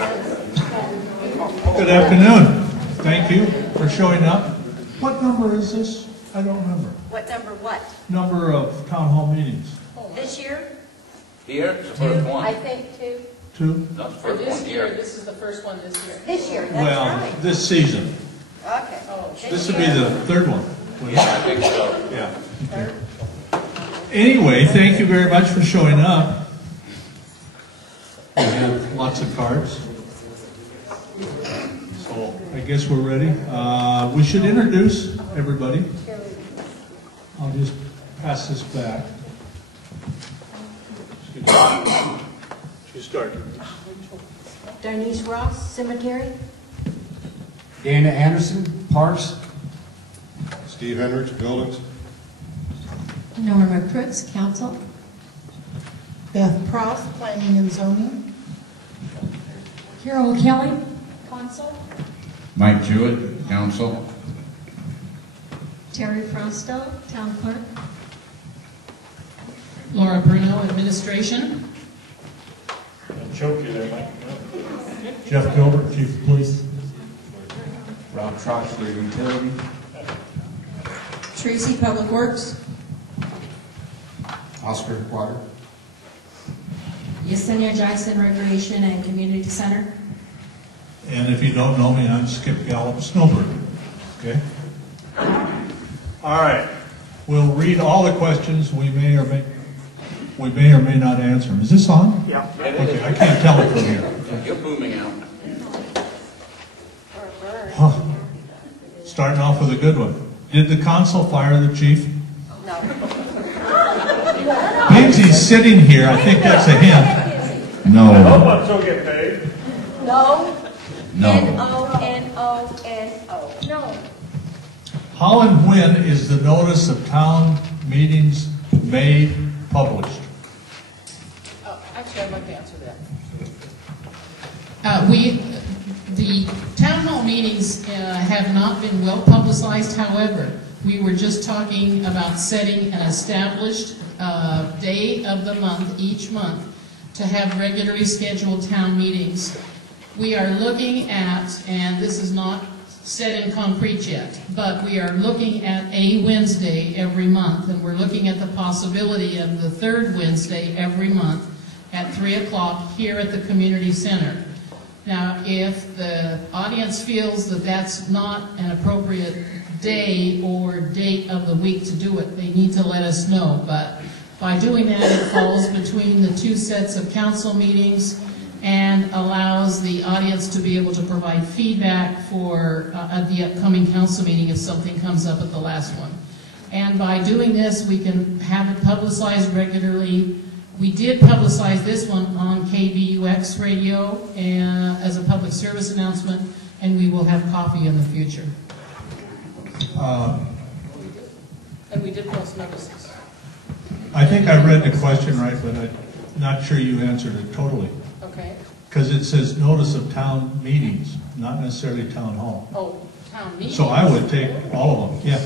Good afternoon. Thank you for showing up. What number is this? I don't remember. What number what? Number of town hall meetings. This year? Here, it's the first one. I think two. Two? Not the For first this one year, here. this is the first one this year. This year, that's Well, right. this season. Okay. Oh, This would be the third one. Yeah, I think so. Yeah. Okay. Anyway, thank you very much for showing up. We have lots of cards. So I guess we're ready. We should introduce everybody. I'll just pass this back. You start. Darnice Ross, Cemetery. Dana Anderson, Parks. Steve Hendricks, Buildings. Norma Crooks, Council. Beth Pross, Planning and Zoning. Carol Kelly, Council. Mike Jewett, Council. Terry Frosto, Town Clerk. Laura Bruno, Administration. Choke you there, Mike. Jeff Gilbert, Chief of Police. Rob Troxler, Utility. Tracy, Public Works. Oscar Water. Yesenia Jackson, Recreation and Community Center. And if you don't know me, I'm Skip Gallup, Snowbird. Okay? All right. We'll read all the questions. We may or may not answer them. Is this on? Yeah. Okay, I can't tell it from here. You're booming out. Huh. Starting off with a good one. Did the consul fire the chief? No. Means he's sitting here. I think that's a hint. No. So get paid. No. No. N-O-N-O-N-O. No. How and when is the notice of town meetings made published? Oh, actually, I'd like to answer that. The town hall meetings have not been well publicized. However, we were just talking about setting an established day of the month, each month, to have regularly scheduled town meetings. We are looking at, and this is not set in concrete yet, but we are looking at a Wednesday every month, and we're looking at the possibility of the third Wednesday every month at 3 o'clock here at the community center. Now, if the audience feels that that's not an appropriate day or date of the week to do it, they need to let us know. But by doing that, it falls between the two sets of council meetings and allows the audience to be able to provide feedback for at the upcoming council meeting if something comes up at the last one. And by doing this, we can have it publicized regularly. We did publicize this one on KBUX radio as a public service announcement, and we will have coffee in the future. And we did post notices. I think I read the question right, but I'm not sure you answered it totally. Okay. Because it says notice of town meetings, not necessarily town hall. Oh, town meetings. So I would take all of them, yeah.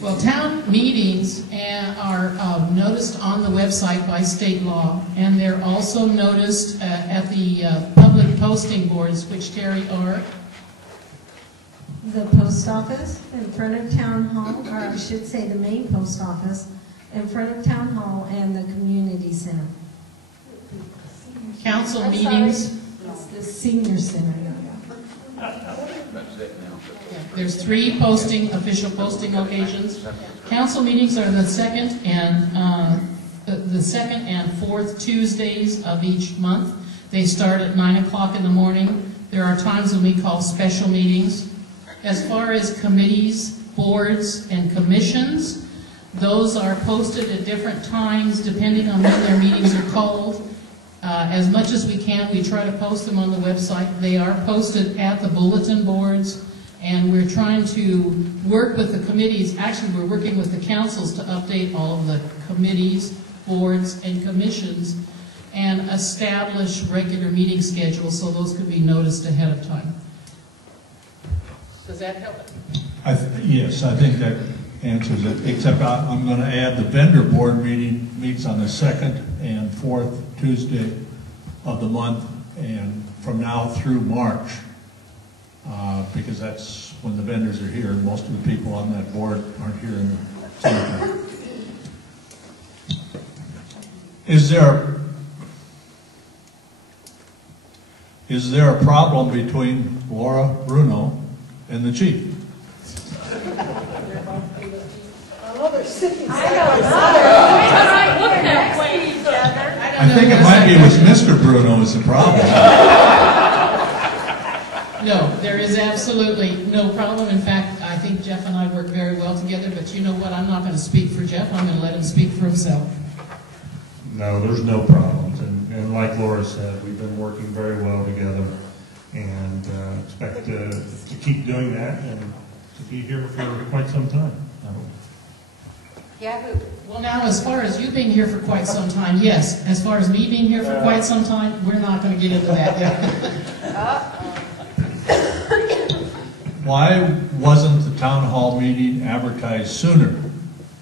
Well, town meetings are noticed on the website by state law, and they're also noticed at the public posting boards, which, Terry, are? The post office in front of Town Hall, or I should say the main post office, in front of Town Hall and the community center. Council meetings. It's the senior center. That's it now. There's 3 official posting locations. Council meetings are the second and 4th Tuesdays of each month. They start at 9 o'clock in the morning. There are times when we call special meetings. As far as committees, boards, and commissions, those are posted at different times depending on when their meetings are called. As much as we can, we try to post them on the website. They are posted at the bulletin boards, and we're trying to work with the committees. Actually, we're working with the councils to update all of the committees, boards, and commissions and establish regular meeting schedules so those can be noticed ahead of time. Does that help? Yes, I think that answers it, except I'm going to add the vendor board meets on the 2nd and 4th Tuesday of the month, and from now through March, because that's when the vendors are here. Most of the people on that board aren't here in the summertime. Is there a problem between Laura Bruno and the chief? I think it might be with Mr. Bruno is the problem. No, there is absolutely no problem. In fact, I think Jeff and I work very well together, but you know what? I'm not going to speak for Jeff. I'm going to let him speak for himself. No, there's no problems. And like Laura said, we've been working very well together and expect to keep doing that and to be here for quite some time. Yahoo. Well, now, as far as you being here for quite some time, yes. As far as me being here for quite some time, we're not going to get into that yet. Why wasn't the town hall meeting advertised sooner?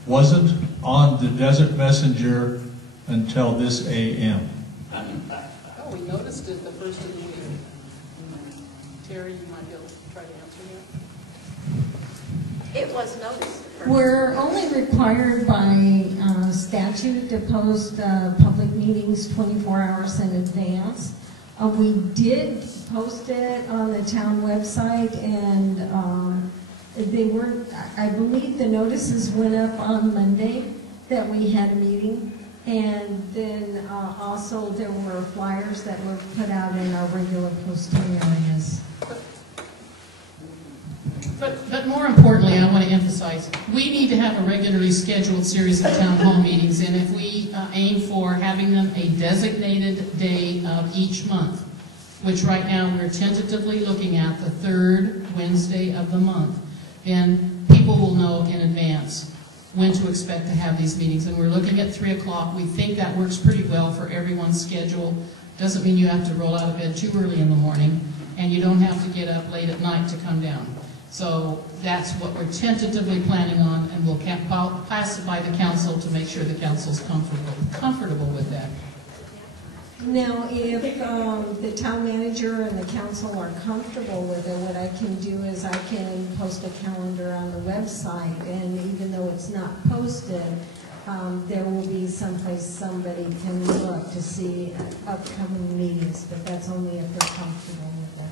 Wasn't on the Desert Messenger until this AM. Oh, we noticed it the first of the week. Terry, you might be able to try to answer that. It was noticed. We're only required by statute to post public meetings 24 hours in advance. We did post it on the town website, and they weren't, I believe the notices went up on Monday that we had a meeting, and then also there were flyers that were put out in our regular posting areas. But more importantly, I want to emphasize, we need to have a regularly scheduled series of town hall meetings, and if we aim for having them a designated day of each month, which right now we're tentatively looking at the third Wednesday of the month, then people will know in advance when to expect to have these meetings. And we're looking at 3 o'clock. We think that works pretty well for everyone's schedule. Doesn't mean you have to roll out of bed too early in the morning, and you don't have to get up late at night to come down. So that's what we're tentatively planning on, and we'll pass it by the council to make sure the council's comfortable with that. Now, if the town manager and the council are comfortable with it, what I can do is I can post a calendar on the website, and even though it's not posted, there will be someplace somebody can look to see upcoming meetings, but that's only if they're comfortable with it.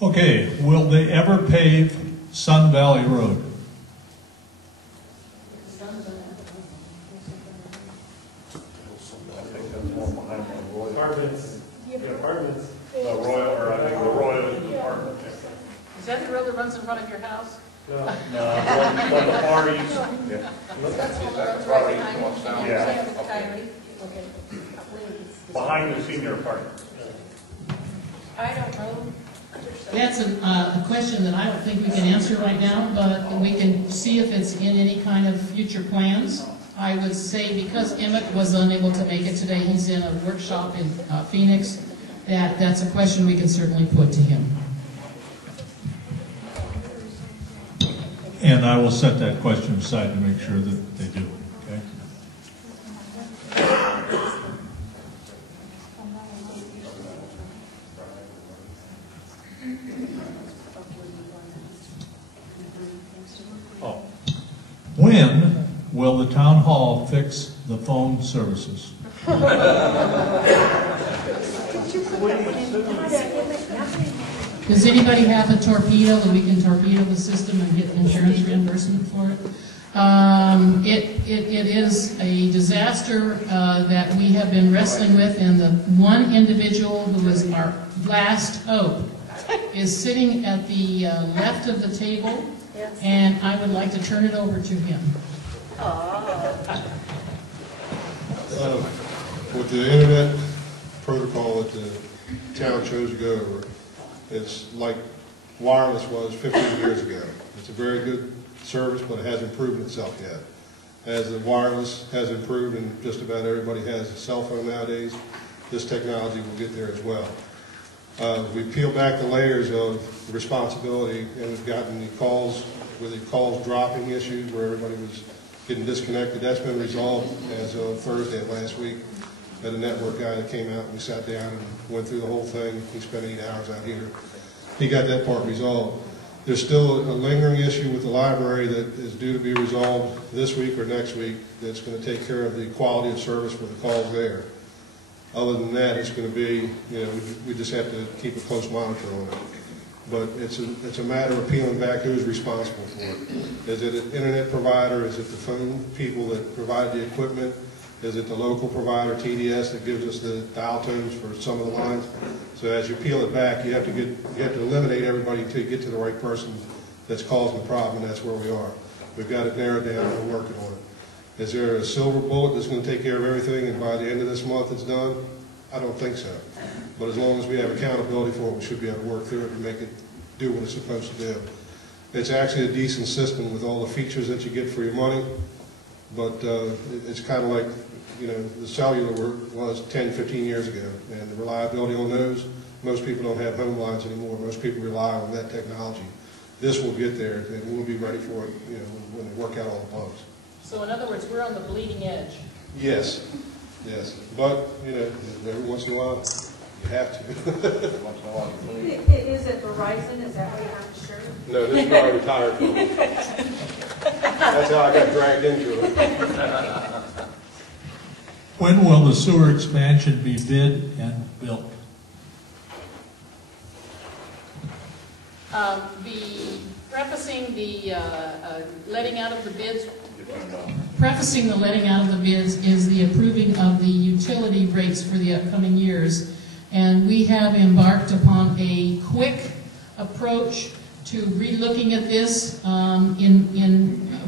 Okay, will they ever pave Sun Valley Road? Apartments, apartments, the Royal, or I think the Royal apartment. Is that the road that runs in front of your house? No, the parties. Yeah. Behind the senior apartment. I don't know. That's a question that I don't think we can answer right now, but we can see if it's in any kind of future plans. I would say because Emmett was unable to make it today, he's in a workshop in Phoenix, that's a question we can certainly put to him. And I will set that question aside to make sure that they do, okay? Oh. When will the town hall fix the phone services? Does anybody have a torpedo that we can torpedo the system and get insurance reimbursement for it? It is a disaster that we have been wrestling with, and the one individual who is our last hope is sitting at the left of the table, and I would like to turn it over to him. With the internet protocol that the town chose to go over, it's like wireless was 15 years ago. It's a very good service, but it hasn't proven itself yet. As the wireless has improved and just about everybody has a cell phone nowadays, this technology will get there as well. We peeled back the layers of responsibility, and we've gotten the calls, with the calls dropping issues where everybody was getting disconnected. That's been resolved as of Thursday of last week. had a network guy that came out and we sat down and went through the whole thing. He spent 8 hours out here. He got that part resolved. There's still a lingering issue with the library that is due to be resolved this week or next week that's going to take care of the quality of service for the calls there. Other than that, it's going to be, we just have to keep a close monitor on it. But it's a matter of peeling back who's responsible for it. Is it an internet provider? Is it the phone people that provide the equipment? Is it the local provider, TDS, that gives us the dial tones for some of the lines? So as you peel it back, you have to eliminate everybody until you get to the right person that's causing the problem, and that's where we are. We've got it narrowed down and we're working on it. Is there a silver bullet that's going to take care of everything and by the end of this month it's done? I don't think so. But as long as we have accountability for it, we should be able to work through it and make it do what it's supposed to do. It's actually a decent system with all the features that you get for your money, but it's kind of like, the cellular was 10, 15 years ago, and the reliability on those, most people don't have home lines anymore. Most people rely on that technology. This will get there, and we'll be ready for it, when they work out all the bugs. So in other words, we're on the bleeding edge. Yes, yes. But, every once in a while, you have to. Is it Verizon? Is that why you have a shirt? No, this is where I retired from. That's how I got dragged into it. When will the sewer expansion be bid and built? Prefacing the letting out of the bids. Prefacing the letting out of the bids is the approving of the utility rates for the upcoming years. And we have embarked upon a quick approach to re-looking at this.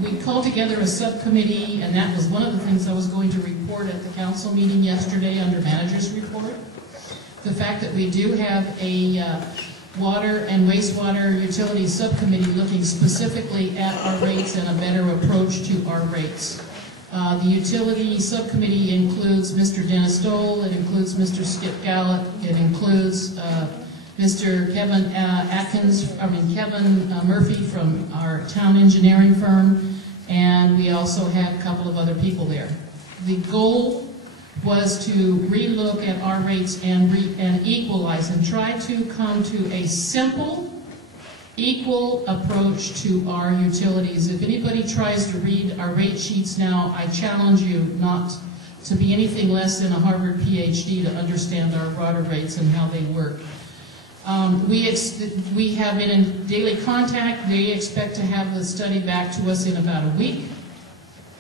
We called together a subcommittee, and that was one of the things I was going to report at the council meeting yesterday under manager's report. The fact that we do have a water and wastewater utility subcommittee looking specifically at our rates and a better approach to our rates. The utility subcommittee includes Mr. Dennis Stoll, it includes Mr. Skip Gallup, it includes Mr. Kevin Murphy from our town engineering firm, and we also had a couple of other people there. The goal was to relook at our rates and equalize and try to come to a simple, equal approach to our utilities. If anybody tries to read our rate sheets now, I challenge you not to be anything less than a Harvard PhD to understand our water rates and how they work. We have been in daily contact. They expect to have the study back to us in about a week.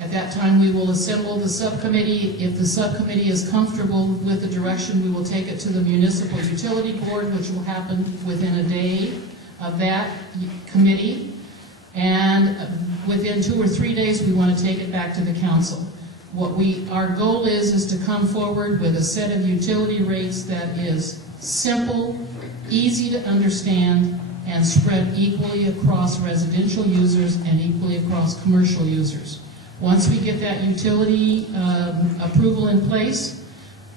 At that time, we will assemble the subcommittee. If the subcommittee is comfortable with the direction, we will take it to the municipal utility board, which will happen within a day of that committee. And within 2 or 3 days, we want to take it back to the council. Our goal is to come forward with a set of utility rates that is simple, easy to understand, and spread equally across residential users and equally across commercial users. Once we get that utility approval in place,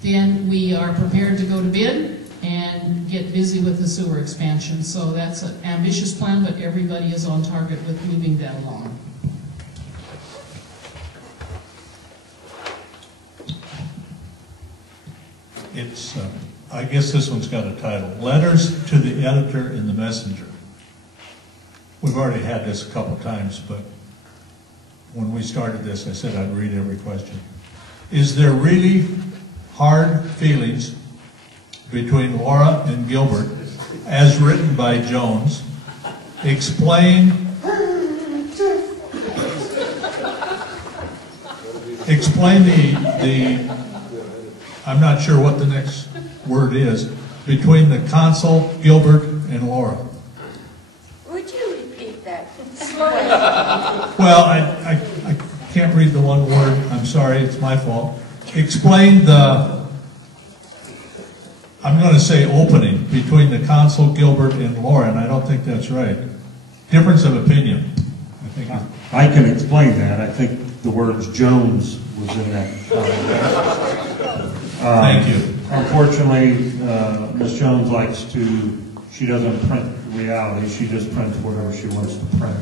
then we are prepared to go to bid and get busy with the sewer expansion. So that's an ambitious plan, but everybody is on target with moving that along. It's, I guess this one's got a title, Letters to the Editor in the Messenger. We've already had this a couple times, but when we started this, I said I'd read every question. Is there really hard feelings between Laura and Gilbert, as written by Jones? Explain the I'm not sure what the next word is, between the consul, Gilbert, and Laura. Would you repeat that slowly? Well, I can't read the one word. I'm sorry, it's my fault. Explain the, I'm going to say opening, between the consul, Gilbert, and Laura, and I don't think that's right. Difference of opinion. I can explain that. I think the words Jones was in that. Thank you. Unfortunately, Ms. Jones likes to, she doesn't print reality, she just prints whatever she wants to print.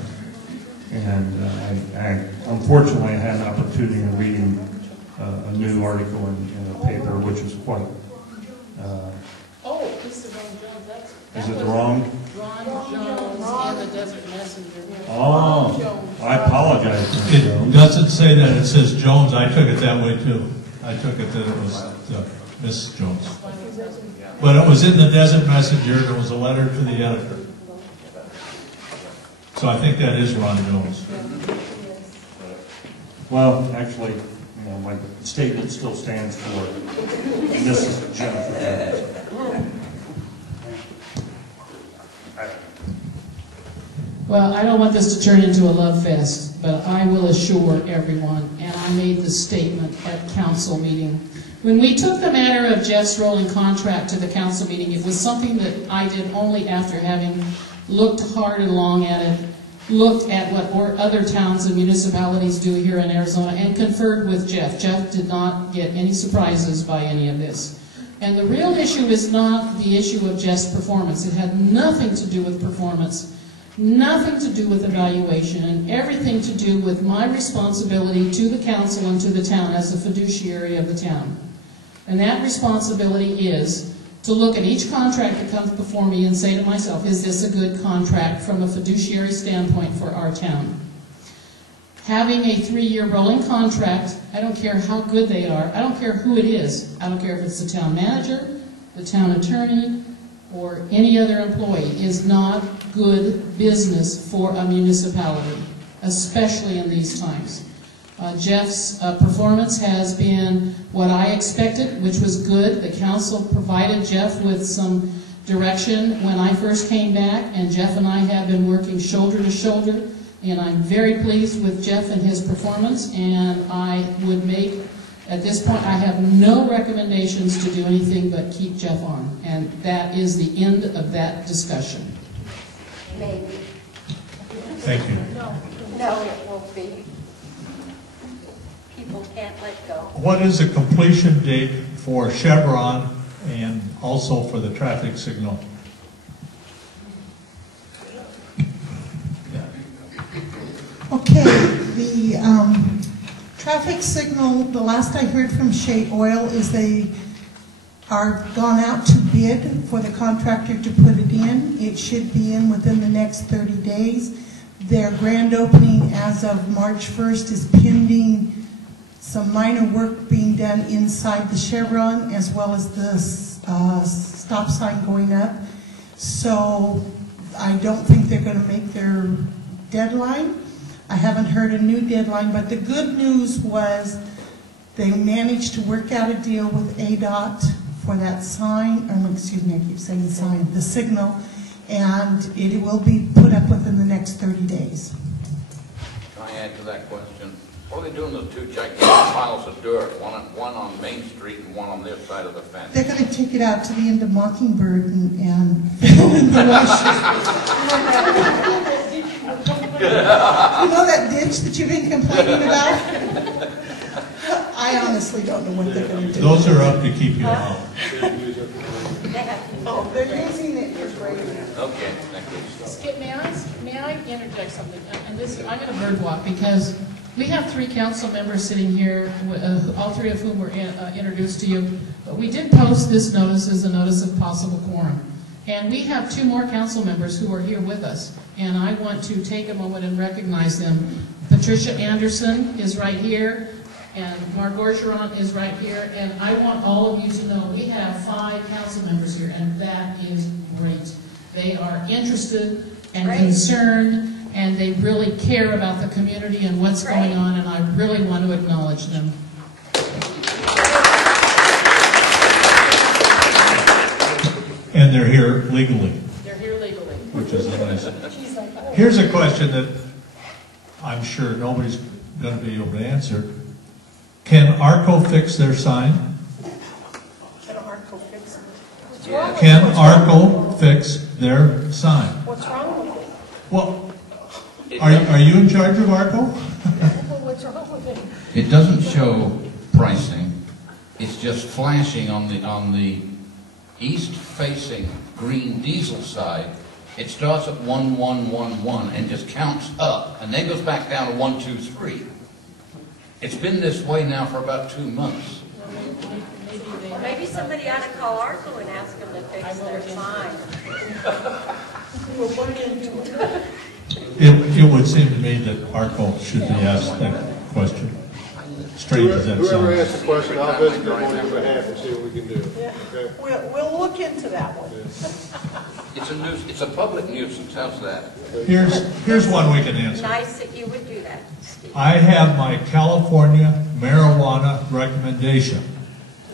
And unfortunately, I had an opportunity of reading a new article in the paper, which is quite, Oh, this is Ron Jones, that's. is it wrong? Ron Jones and the Desert Messenger. Oh, Ron Jones. I apologize, Mr. It Jones. doesn't say that, it says Jones, I took it that way too. I took it that it was Miss Jones. But it was in the Desert Messenger, and it was a letter to the editor. So I think that is Ron Jones. Well, actually, my statement still stands for Mrs. Jennifer Jones. Well, I don't want this to turn into a love fest, but I will assure everyone, and I made the statement at council meeting. When we took the matter of Jeff's rolling contract to the council meeting, it was something that I did only after having looked hard and long at it, looked at what other towns and municipalities do here in Arizona, and conferred with Jeff. Jeff did not get any surprises by any of this. And the real issue is not the issue of Jeff's performance. It had nothing to do with performance, nothing to do with evaluation, and everything to do with my responsibility to the council and to the town as a fiduciary of the town. And that responsibility is to look at each contract that comes before me and say to myself, is this a good contract from a fiduciary standpoint for our town? Having a 3-year rolling contract, I don't care how good they are, I don't care who it is, I don't care if it's the town manager, the town attorney, or any other employee, is not good business for a municipality, especially in these times. Jeff's performance has been what I expected, which was good. The council provided Jeff with some direction when I first came back, and Jeff and I have been working shoulder to shoulder, and I'm very pleased with Jeff and his performance, and I would make, at this point, I have no recommendations to do anything but keep Jeff on, and that is the end of that discussion. Maybe. Thank you. No, it won't be. People can't let go. What is the completion date for Chevron and also for the traffic signal? Okay, the traffic signal, the last I heard from Shea Oil is they are gone out to bid for the contractor to put it in. It should be in within the next 30 days. Their grand opening as of March 1st is pending some minor work being done inside the Chevron as well as the stop sign going up. So I don't think they're going to make their deadline. I haven't heard a new deadline, but the good news was they managed to work out a deal with ADOT for that sign, or excuse me, I keep saying sign, the signal, and it will be put up within the next 30 days. Can I add to that question? What are they doing with the two gigantic piles of dirt, one on Main Street and one on this side of the fence? They're going to take it out to the end of Mockingbird and fill in the washes. You know that ditch that you've been complaining about? I honestly don't know what they're going to do. Those are up to keep you out. Oh, they're using it for grading. Okay, thank you. Skip, may I interject something? And this, I'm going to birdwalk because we have 3 council members sitting here, all 3 of whom were introduced to you. But we did post this notice as a notice of possible quorum. And we have 2 more council members who are here with us. And I want to take a moment and recognize them. Patricia Anderson is right here, and Mark Orgeron is right here. And I want all of you to know we have 5 council members here, and that is great. They are interested and concerned, and they really care about the community and what's going on, and I really want to acknowledge them. And they're here legally, They're here legally. which is nice. Here's a question that I'm sure nobody's going to be able to answer. Can ARCO fix their sign? Can Arco fix it? Yeah. Can ARCO fix their sign? What's wrong with it? Well, are you in charge of ARCO? What's wrong with it? It doesn't show pricing. It's just flashing on the east-facing green diesel side. It starts at 1111 and just counts up, and then goes back down to 123. It's been this way now for about 2 months. Well, maybe somebody ought to call ARCO and ask them to fix their sign. It would seem to me that ARCO should be asked that question. Strange as that Whoever sounds. asks the question, I'll visit them on your behalf and see what we can do. Okay? We'll look into that one. It's a public nuisance, how's that? Here's one we can answer. Nice that you would do that, Steve. I have my California marijuana recommendation.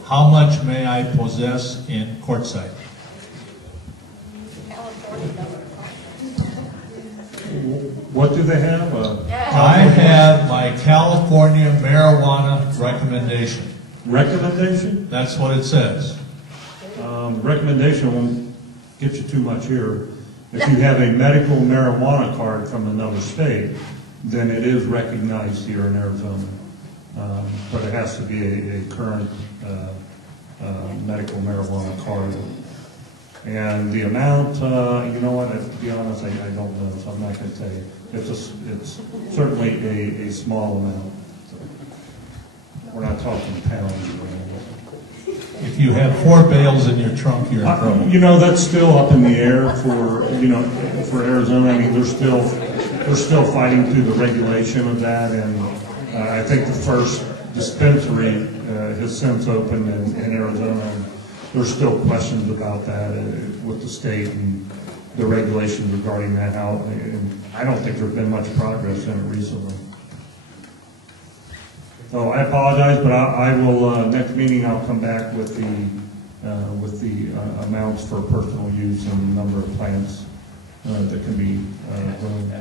How much may I possess in Quartzsite? California doesn't. What do they have? I have my California marijuana recommendation. Recommendation? That's what it says. Recommendation won't get you too much here. If you have a medical marijuana card from another state, then it is recognized here in Arizona. But it has to be a current medical marijuana card. And the amount, you know what, to be honest, I don't know, so I'm not going to tell you. It's certainly a small amount. We're not talking pounds or anything. If you have 4 bales in your trunk, you're in trouble. You know, that's still up in the air for Arizona. I mean, they're still fighting through the regulation of that, and I think the first dispensary has since opened in Arizona. And there's still questions about that with the state and the regulations regarding that. And I don't think there's been much progress in it recently. So I apologize, but I will, next meeting, I'll come back with the amounts for personal use and the number of plants that can be grown.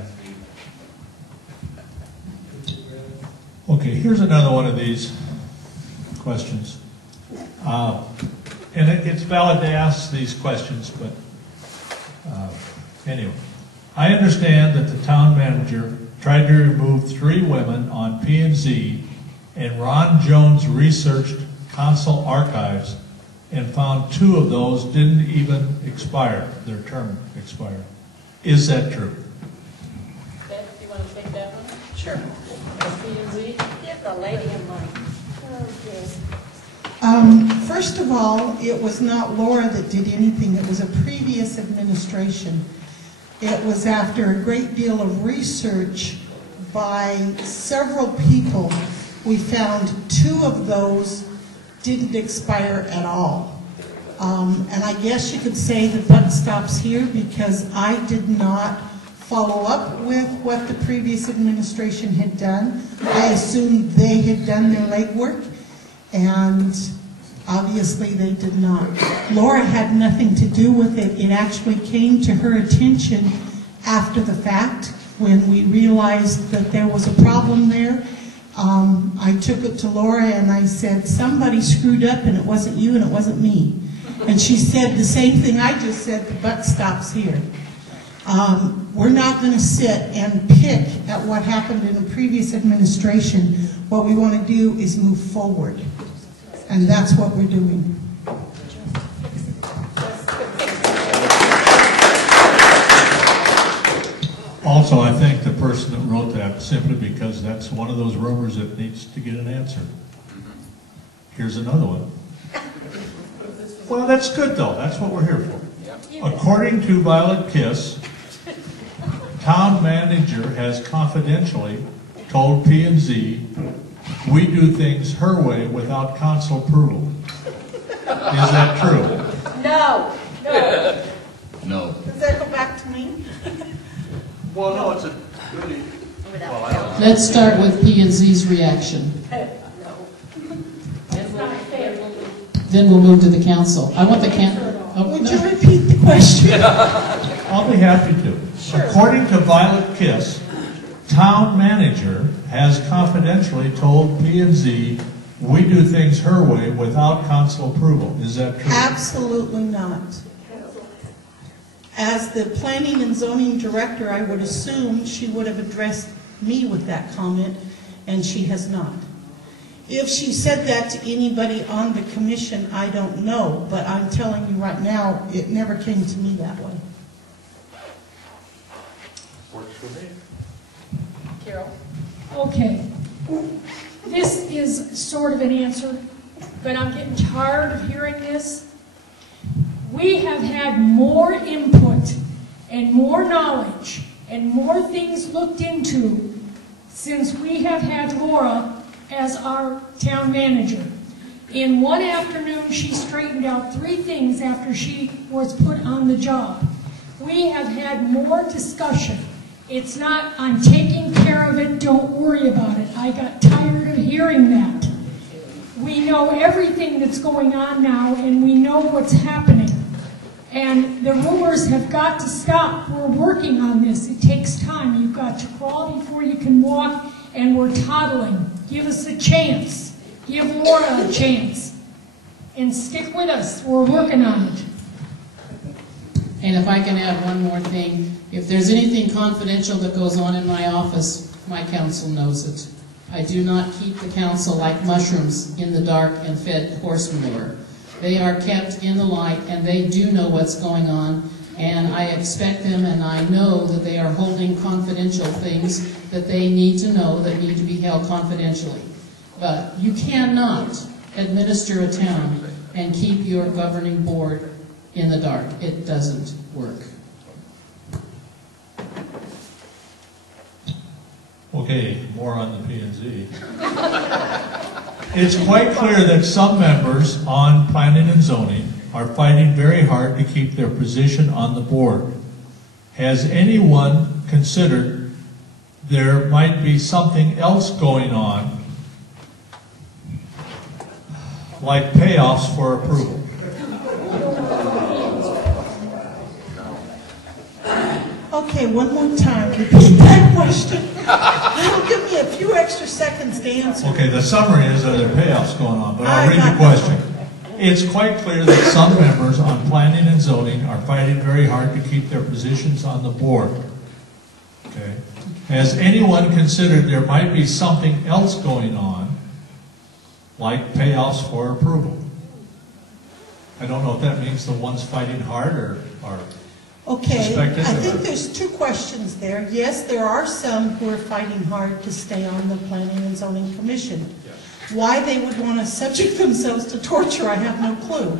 Okay, here's another one of these questions. And it's valid to ask these questions, but anyway. I understand that the town manager tried to remove 3 women on P&Z, and Ron Jones researched consul archives and found 2 of those didn't even expire, their term expired. Is that true? Beth, you want to take that one? Sure. P&Z? Give the lady a mic. First of all, it was not Laura that did anything. It was a previous administration. It was after a great deal of research by several people. We found 2 of those didn't expire at all. And I guess you could say the buck stops here because I did not follow up with what the previous administration had done. I assumed they had done their legwork, and obviously they did not. Laura had nothing to do with it. It actually came to her attention after the fact when we realized that there was a problem there. I took it to Laura and I said, somebody screwed up and it wasn't you and it wasn't me. And she said the same thing I just said, the buck stops here. We're not going to sit and pick at what happened in the previous administration. What we want to do is move forward. And that's what we're doing. Also, I thank the person that wrote that simply because that's one of those rumors that needs to get an answer. Here's another one. Well, that's good though. That's what we're here for. According to Violet Kiss, town manager has confidentially told P&Z we do things her way without council approval. Is that true? No. No. No. Does that go back to me? Well, no, it's a good. Without Let's start with P&Z's reaction. no. Then we'll move to the council. I want the council. Would you repeat the question? I'll be happy to. Sure. According to Violet Kiss, town manager has confidentially told P&Z we do things her way without council approval. Is that true? Absolutely not. As the planning and zoning director, I would assume she would have addressed me with that comment, and she has not. If she said that to anybody on the commission, I don't know, but I'm telling you right now, it never came to me that way. Works for me. Carol? Okay. this is sort of an answer, but I'm getting tired of hearing this. We have had more input and more knowledge and more things looked into since we have had Laura as our town manager. In one afternoon, she straightened out 3 things after she was put on the job. We have had more discussion. It's not, I'm taking care of it, don't worry about it. I got tired of hearing that. We know everything that's going on now, and we know what's happening. And the rumors have got to stop. We're working on this. It takes time. You've got to crawl before you can walk, and we're toddling. Give us a chance. Give Laura a chance. And stick with us. We're working on it. And if I can add one more thing, if there's anything confidential that goes on in my office, my council knows it. I do not keep the council like mushrooms in the dark and fed horse manure. They are kept in the light, and they do know what's going on, and I expect them, and I know that they are holding confidential things that they need to know that need to be held confidentially. But you cannot administer a town and keep your governing board in the dark. It doesn't work. Okay, more on the P&Z. It's quite clear that some members on planning and zoning are fighting very hard to keep their position on the board. Has anyone considered there might be something else going on, like payoffs for approval? Okay, one more time, repeat that question. That'll give me a few extra seconds to answer. Okay, the summary is that there are payoffs going on, but I'll read the question. It's quite clear that some members on planning and zoning are fighting very hard to keep their positions on the board. Okay. Has anyone considered there might be something else going on, like payoffs for approval? I don't know if that means the ones fighting hard or Okay, suspected. I think there's 2 questions there. Yes, there are some who are fighting hard to stay on the Planning and Zoning Commission. Why they would want to subject themselves to torture, I have no clue.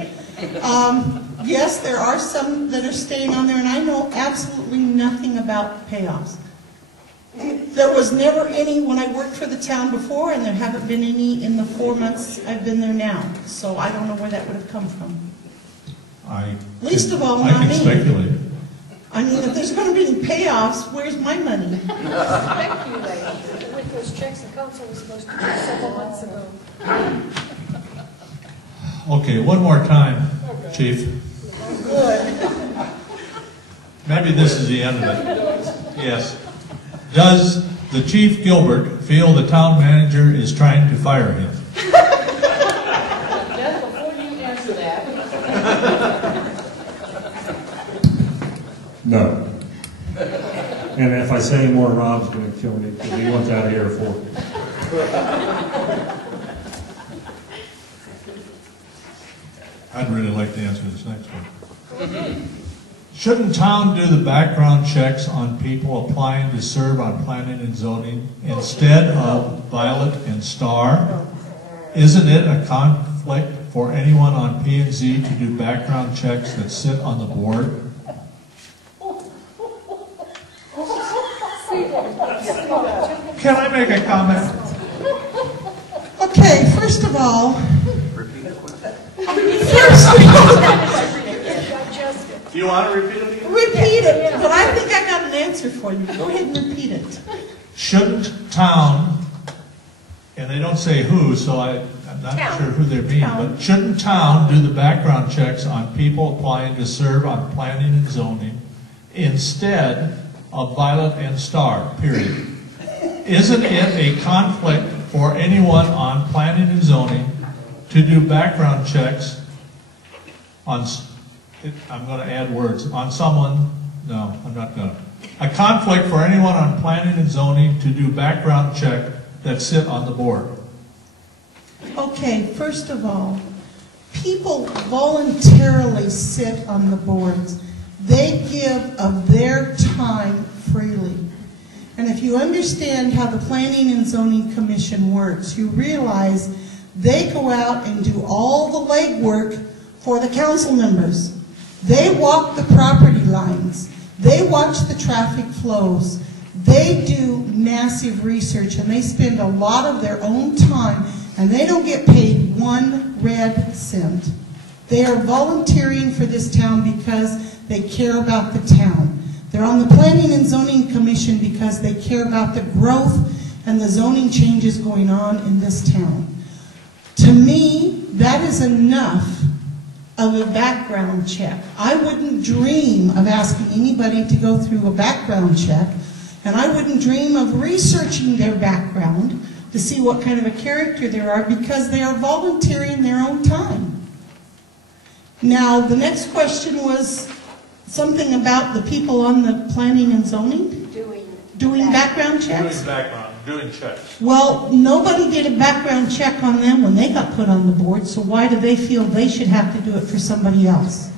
Yes, there are some that are staying on there, and I know absolutely nothing about payoffs. There was never any when I worked for the town before, and there haven't been any in the 4 months I've been there now. So I don't know where that would have come from. Least of all, not me. I can speculate. I mean, if there's going to be any payoffs, where's my money? Speculate with those checks the council was supposed to do several months ago. Okay, one more time, Chief. Good. Maybe this is the end of it. Yes. Does the Chief Gilbert feel the town manager is trying to fire him? Jeff, before you answer that, No. And if I say any more, Rob's going to kill me because he wants out of here at 4. I'd really like to answer this next one. Shouldn't town do the background checks on people applying to serve on planning and zoning instead of Violet and Star? Isn't it a conflict for anyone on P&Z to do background checks that sit on the board? Can I make a comment? Okay, first of all, Do you want to repeat it again? repeat it, but I think I got an answer for you. Go ahead and repeat it. Shouldn't town, and they don't say who, so I'm not sure who they're being, but shouldn't town do the background checks on people applying to serve on planning and zoning instead of Violet and Star, period? Isn't it a conflict for anyone on planning and zoning to do background checks on, I'm going to add words, on someone, no, I'm not going to. A conflict for anyone on planning and zoning to do background check that sit on the board. Okay, first of all, people voluntarily sit on the boards. They give of their time freely. And if you understand how the Planning and Zoning Commission works, you realize they go out and do all the legwork for the council members. They walk the property lines. They watch the traffic flows. They do massive research, and they spend a lot of their own time, and they don't get paid 1 red cent. They are volunteering for this town because they care about the town. They're on the Planning and Zoning Commission because they care about the growth and the zoning changes going on in this town. To me, that is enough of a background check. I wouldn't dream of asking anybody to go through a background check, and I wouldn't dream of researching their background to see what kind of a character they are, because they are volunteering their own time. Now, the next question was something about the people on the planning and zoning? Doing background checks? Doing checks. Well, nobody did a background check on them when they got put on the board, so why do they feel they should have to do it for somebody else?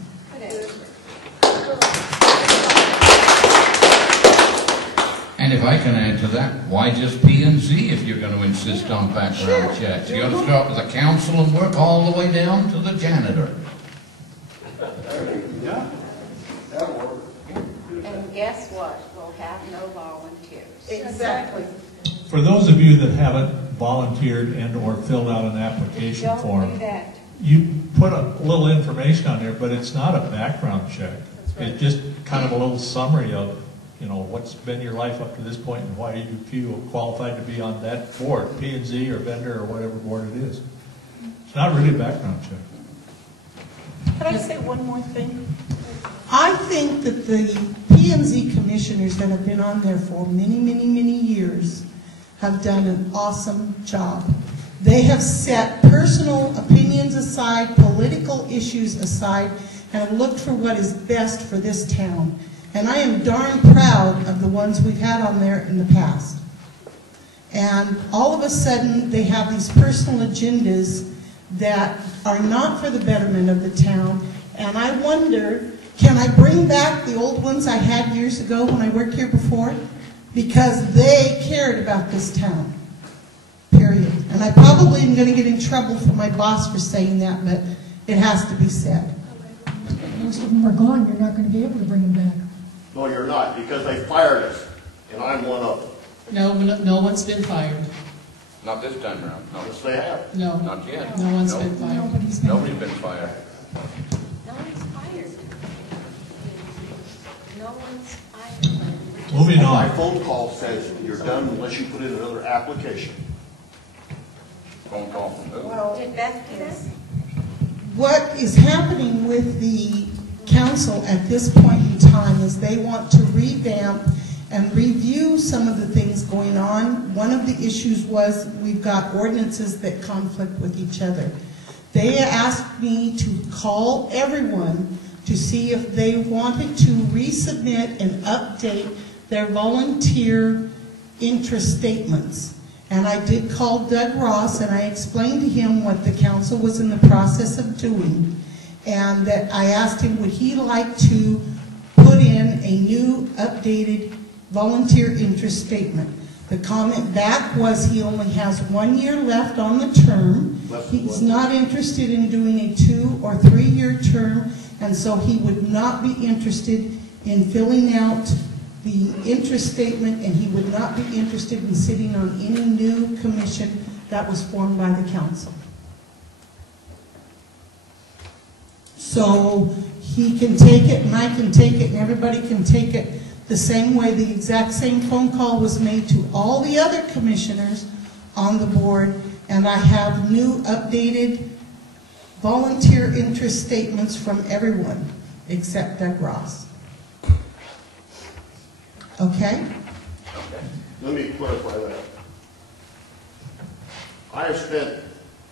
And if I can add to that, why just P&Z if you're going to insist on background checks? You got to start with the council and work all the way down to the janitor. Yeah, that'll work. And guess what? We'll have no volunteers. Exactly. For those of you that haven't volunteered and or filled out an application Don't form, do that. you put a little information on there, but it's not a background check. It's just kind of a little summary of, you know, what's been your life up to this point and why you feel qualified to be on that board, P&Z or vendor or whatever board it is. It's not really a background check. Can I say one more thing? I think that the P&Z commissioners that have been on there for many, many, many years have done an awesome job. They have set personal opinions aside, political issues aside, and looked for what is best for this town. And I am darn proud of the ones we've had on there in the past. And all of a sudden, they have these personal agendas that are not for the betterment of the town. And I wonder, can I bring back the old ones I had years ago when I worked here before? Because they cared about this town, period. And I probably am going to get in trouble from my boss for saying that, but it has to be said. Most of them are gone. You're not going to be able to bring them back. No, you're not, because they fired us, and I'm one of them. No one's been fired. Not this time around, no. Yes, they have. No. Not yet. No one's Nope. been fired. Nobody's been. Nobody's been fired. No one's fired. No one's fired. Moving My on. phone call says you're done unless you put in another application. Phone call from who? Did Beth do that? What is happening with the council at this point in time is they want to revamp and review some of the things going on. One of the issues was we've got ordinances that conflict with each other. They asked me to call everyone to see if they wanted to resubmit and update their volunteer interest statements. And I did call Doug Ross, and I explained to him what the council was in the process of doing, and that I asked him, would he like to put in a new, updated volunteer interest statement. The comment back was he only has 1 year left on the term. He's not interested in doing a 2 or 3 year term, and so he would not be interested in filling out the interest statement, and he would not be interested in sitting on any new commission that was formed by the council. So he can take it, and I can take it, and everybody can take it the same way. The exact same phone call was made to all the other commissioners on the board, and I have new updated volunteer interest statements from everyone except Doug Ross. Okay? Let me clarify that. I have spent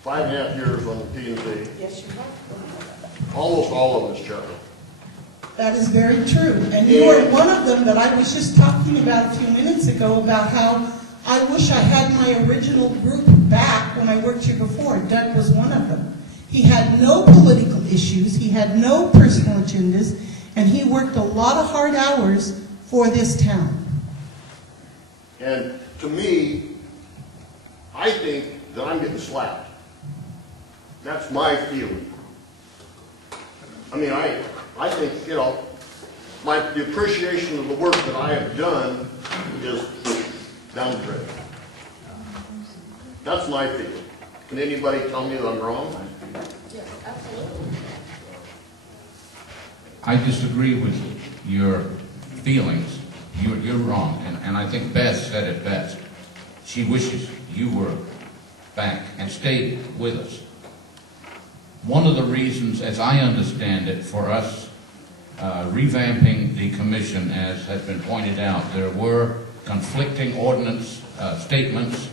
5.5 years on the P&Z. Yes, you have. Almost all of them is charter. That is very true. And you are one of them that I was just talking about a few minutes ago about how I wish I had my original group back when I worked here before. Doug was one of them. He had no political issues, he had no personal agendas, and he worked a lot of hard hours for this town. And to me, I think that I'm getting slapped. That's my feeling. I mean, I think, you know, the appreciation of the work that I have done is down the drain. That's my feeling. Can anybody tell me that I'm wrong? I disagree with your feelings. You're wrong, and I think Beth said it best. She wishes you were back and stayed with us. One of the reasons, as I understand it, for us revamping the commission, as has been pointed out, there were conflicting ordinance statements.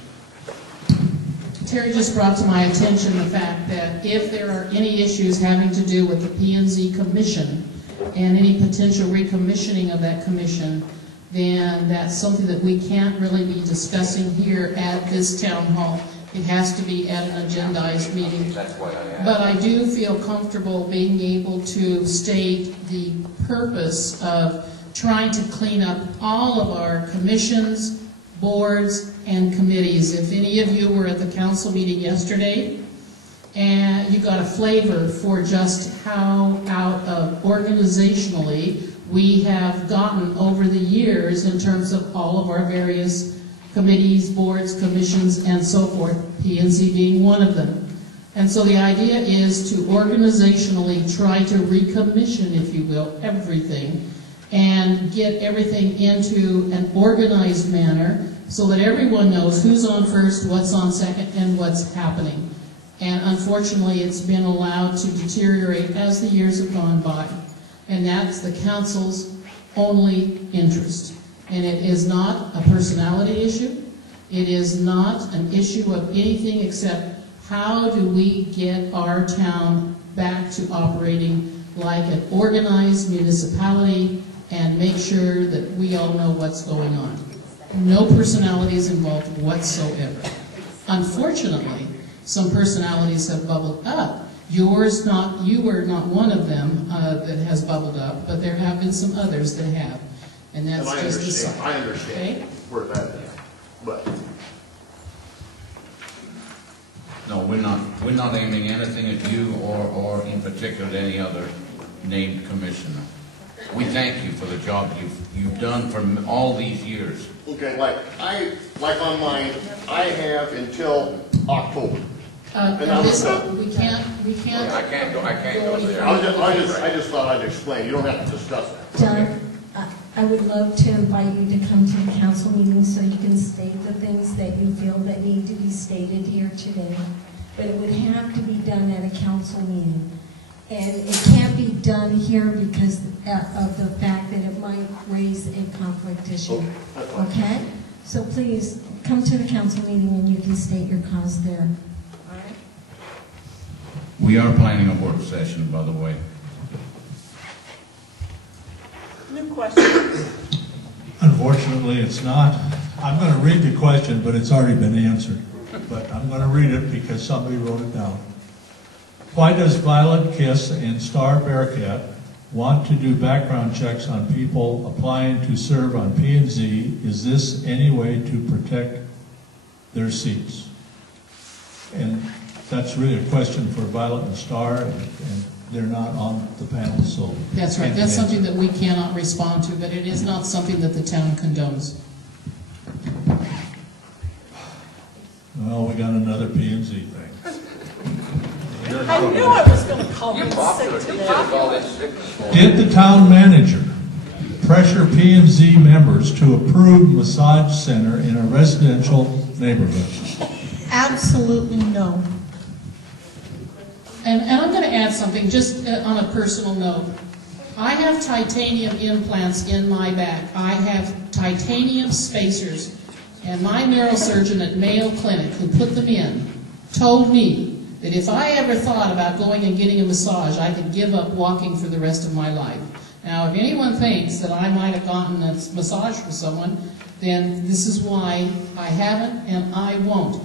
Terry just brought to my attention the fact that if there are any issues having to do with the P&Z Commission and any potential recommissioning of that commission, then that's something that we can't really be discussing here at this town hall. It has to be at an agendized meeting. That's why I asked. But I do feel comfortable being able to state the purpose of trying to clean up all of our commissions, boards, and committees. If any of you were at the council meeting yesterday, and you got a flavor for just how out of organizationally we have gotten over the years in terms of all of our various committees, boards, commissions, and so forth, P&Z being one of them. And so the idea is to organizationally try to recommission, if you will, everything, and get everything into an organized manner so that everyone knows who's on first, what's on second, and what's happening. And unfortunately, it's been allowed to deteriorate as the years have gone by. And that's the council's only interest. And it is not a personality issue. It is not an issue of anything except how do we get our town back to operating like an organized municipality and make sure that we all know what's going on. No personalities involved whatsoever. Unfortunately, some personalities have bubbled up. You were not one of them that has bubbled up, but there have been some others that have. And that's just the side. I understand Okay? where that is, but No, we're not aiming anything at you or in particular at any other named commissioner. We thank you for the job you've done for all these years. okay, like on mine, I have until October. And I was done. We can't. I can't go there. I just thought I'd explain. You don't have to discuss that. John, I would love to invite you to come to the council meeting so you can state the things that you feel that need to be stated here today. But it would have to be done at a council meeting. And it can't be done here because of the fact that it might raise a conflict issue. Okay? So please, come to the council meeting and you can state your cause there. All right? We are planning a work session, by the way. New question. Unfortunately, it's not. I'm going to read the question, but it's already been answered. But I'm going to read it because somebody wrote it down. Why does Violet Kiss and Star Bearcat want to do background checks on people applying to serve on P&Z? Is this any way to protect their seats? And that's really a question for Violet and Star, and they're not on the panel, so. That's right. That's something that we cannot respond to, but it is not something that the town condones. Well, we got another P&Z thing. I knew I was going to call You're in popular. sick You today. just called in sickness for me. Did the town manager pressure P&Z members to approve massage center in a residential neighborhood? Absolutely no. And I'm going to add something just on a personal note. I have titanium implants in my back. I have titanium spacers. And my neurosurgeon at Mayo Clinic, who put them in, told me that if I ever thought about going and getting a massage, I could give up walking for the rest of my life. Now, if anyone thinks that I might have gotten a massage for someone, then this is why I haven't and I won't.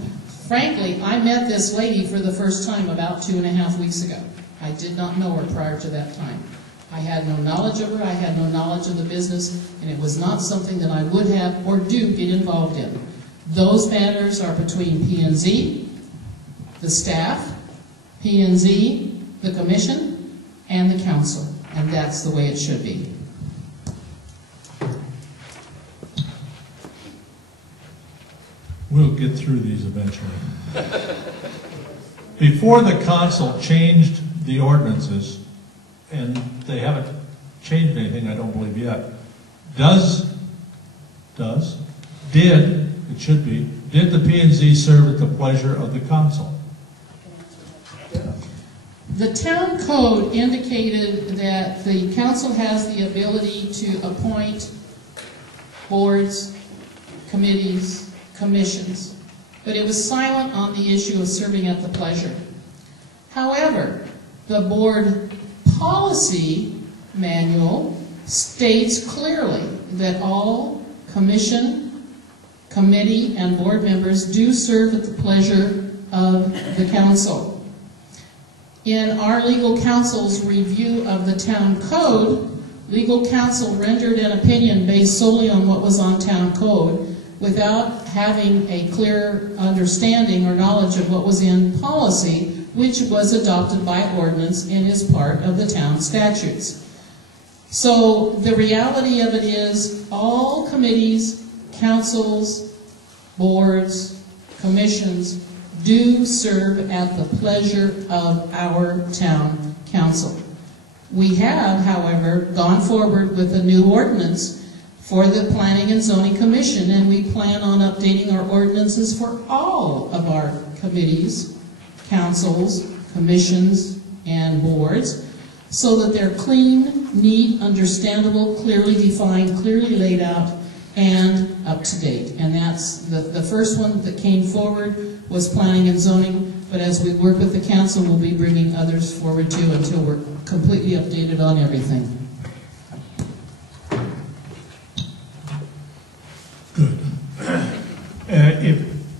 Frankly, I met this lady for the first time about 2.5 weeks ago. I did not know her prior to that time. I had no knowledge of her, I had no knowledge of the business, and it was not something that I would have or do get involved in. Those matters are between P&Z, the staff, P&Z, the commission, and the council, and that's the way it should be. We'll get through these eventually. Before the council changed the ordinances, and they haven't changed anything, I don't believe yet, did the P&Z serve at the pleasure of the council? The town code indicated that the council has the ability to appoint boards, committees, commissions, but it was silent on the issue of serving at the pleasure. However, the board policy manual states clearly that all commission, committee, and board members do serve at the pleasure of the council. In our legal counsel's review of the town code, legal counsel rendered an opinion based solely on what was on town code without having a clear understanding or knowledge of what was in policy, which was adopted by ordinance and is part of the town statutes. So the reality of it is all committees, councils, boards, commissions do serve at the pleasure of our town council. We have, however, gone forward with a new ordinance for the Planning and Zoning Commission, and we plan on updating our ordinances for all of our committees, councils, commissions, and boards, so that they're clean, neat, understandable, clearly defined, clearly laid out, and up to date. And that's the first one that came forward was Planning and Zoning, but as we work with the council, we'll be bringing others forward too until we're completely updated on everything. Good.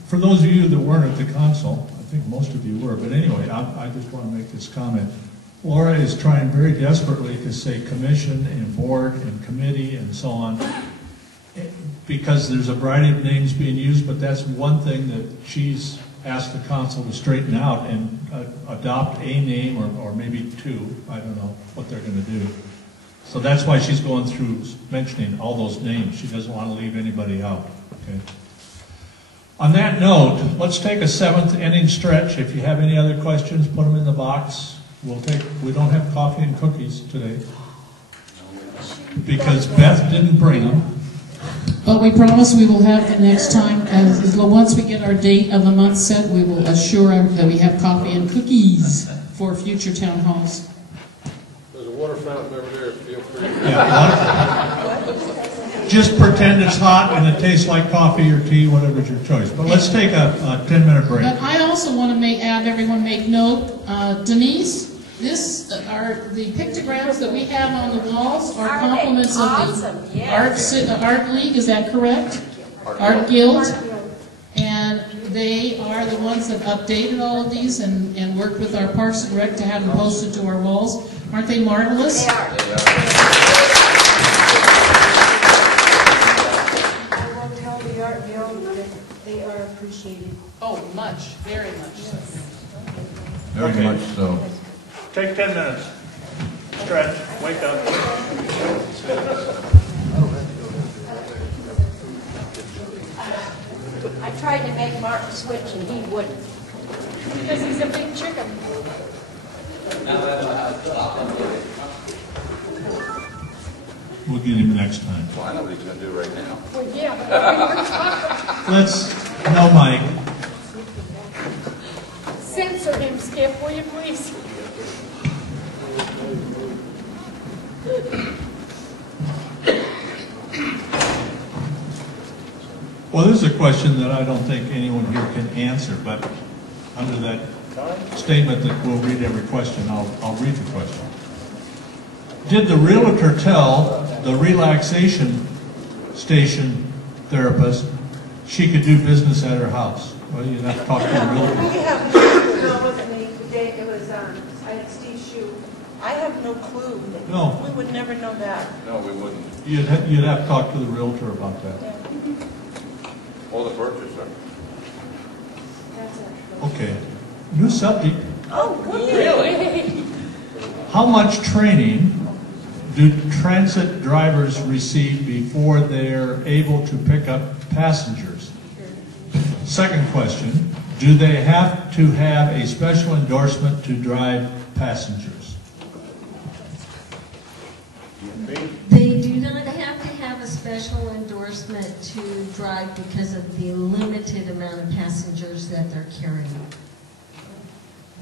For those of you that weren't at the council, I think most of you were, but anyway, I just want to make this comment. Laura is trying very desperately to say commission and board and committee and so on, because there's a variety of names being used, but that's one thing that she's asked the council to straighten out and adopt a name or maybe two. I don't know what they're going to do. So that's why she's going through mentioning all those names. She doesn't want to leave anybody out. Okay. On that note, let's take a seventh inning stretch. If you have any other questions, put them in the box. We don't have coffee and cookies today because Beth didn't bring them. But we promise we will have the next time, once we get our date of the month set, we will assure that we have coffee and cookies for future town halls. There's a water fountain over there, feel free. Yeah, just pretend it's hot and it tastes like coffee or tea, whatever's your choice. But let's take a 10-minute break. But I also want to have everyone make note, Denise, the pictograms that we have on the walls are compliments of the Art League, is that correct? Art Guild. And they are the ones that updated all of these and worked with our Parks and Rec to have them posted to our walls. Aren't they marvelous? They are. I will tell the Art Guild that they are appreciated. Oh, much, very much so. Very much so. Take 10 minutes. Stretch. Wake up. I tried to make Mark switch and he wouldn't. Because he's a big chicken. We'll get him next time. Well, I know what he's going to do right now. Well, yeah, but No, Mike. censor him, Skip, will you please? Well, this is a question that I don't think anyone here can answer, but under that statement that we'll read every question, I'll read the question. Did the realtor tell the relaxation station therapist she could do business at her house? Well, you'd have to talk to the realtor. No, it wasn't me. It was, I had Steve Shue. I have no clue. No. We would never know that. No, we wouldn't. You'd have to talk to the realtor about that. Or the purchaser. Okay, new subject. Oh, goodness. Really? How much training do transit drivers receive before they're able to pick up passengers? Second question, do they have to have a special endorsement to drive passengers? They do not have to have a special endorsement to drive because of the limited amount of passengers that they're carrying.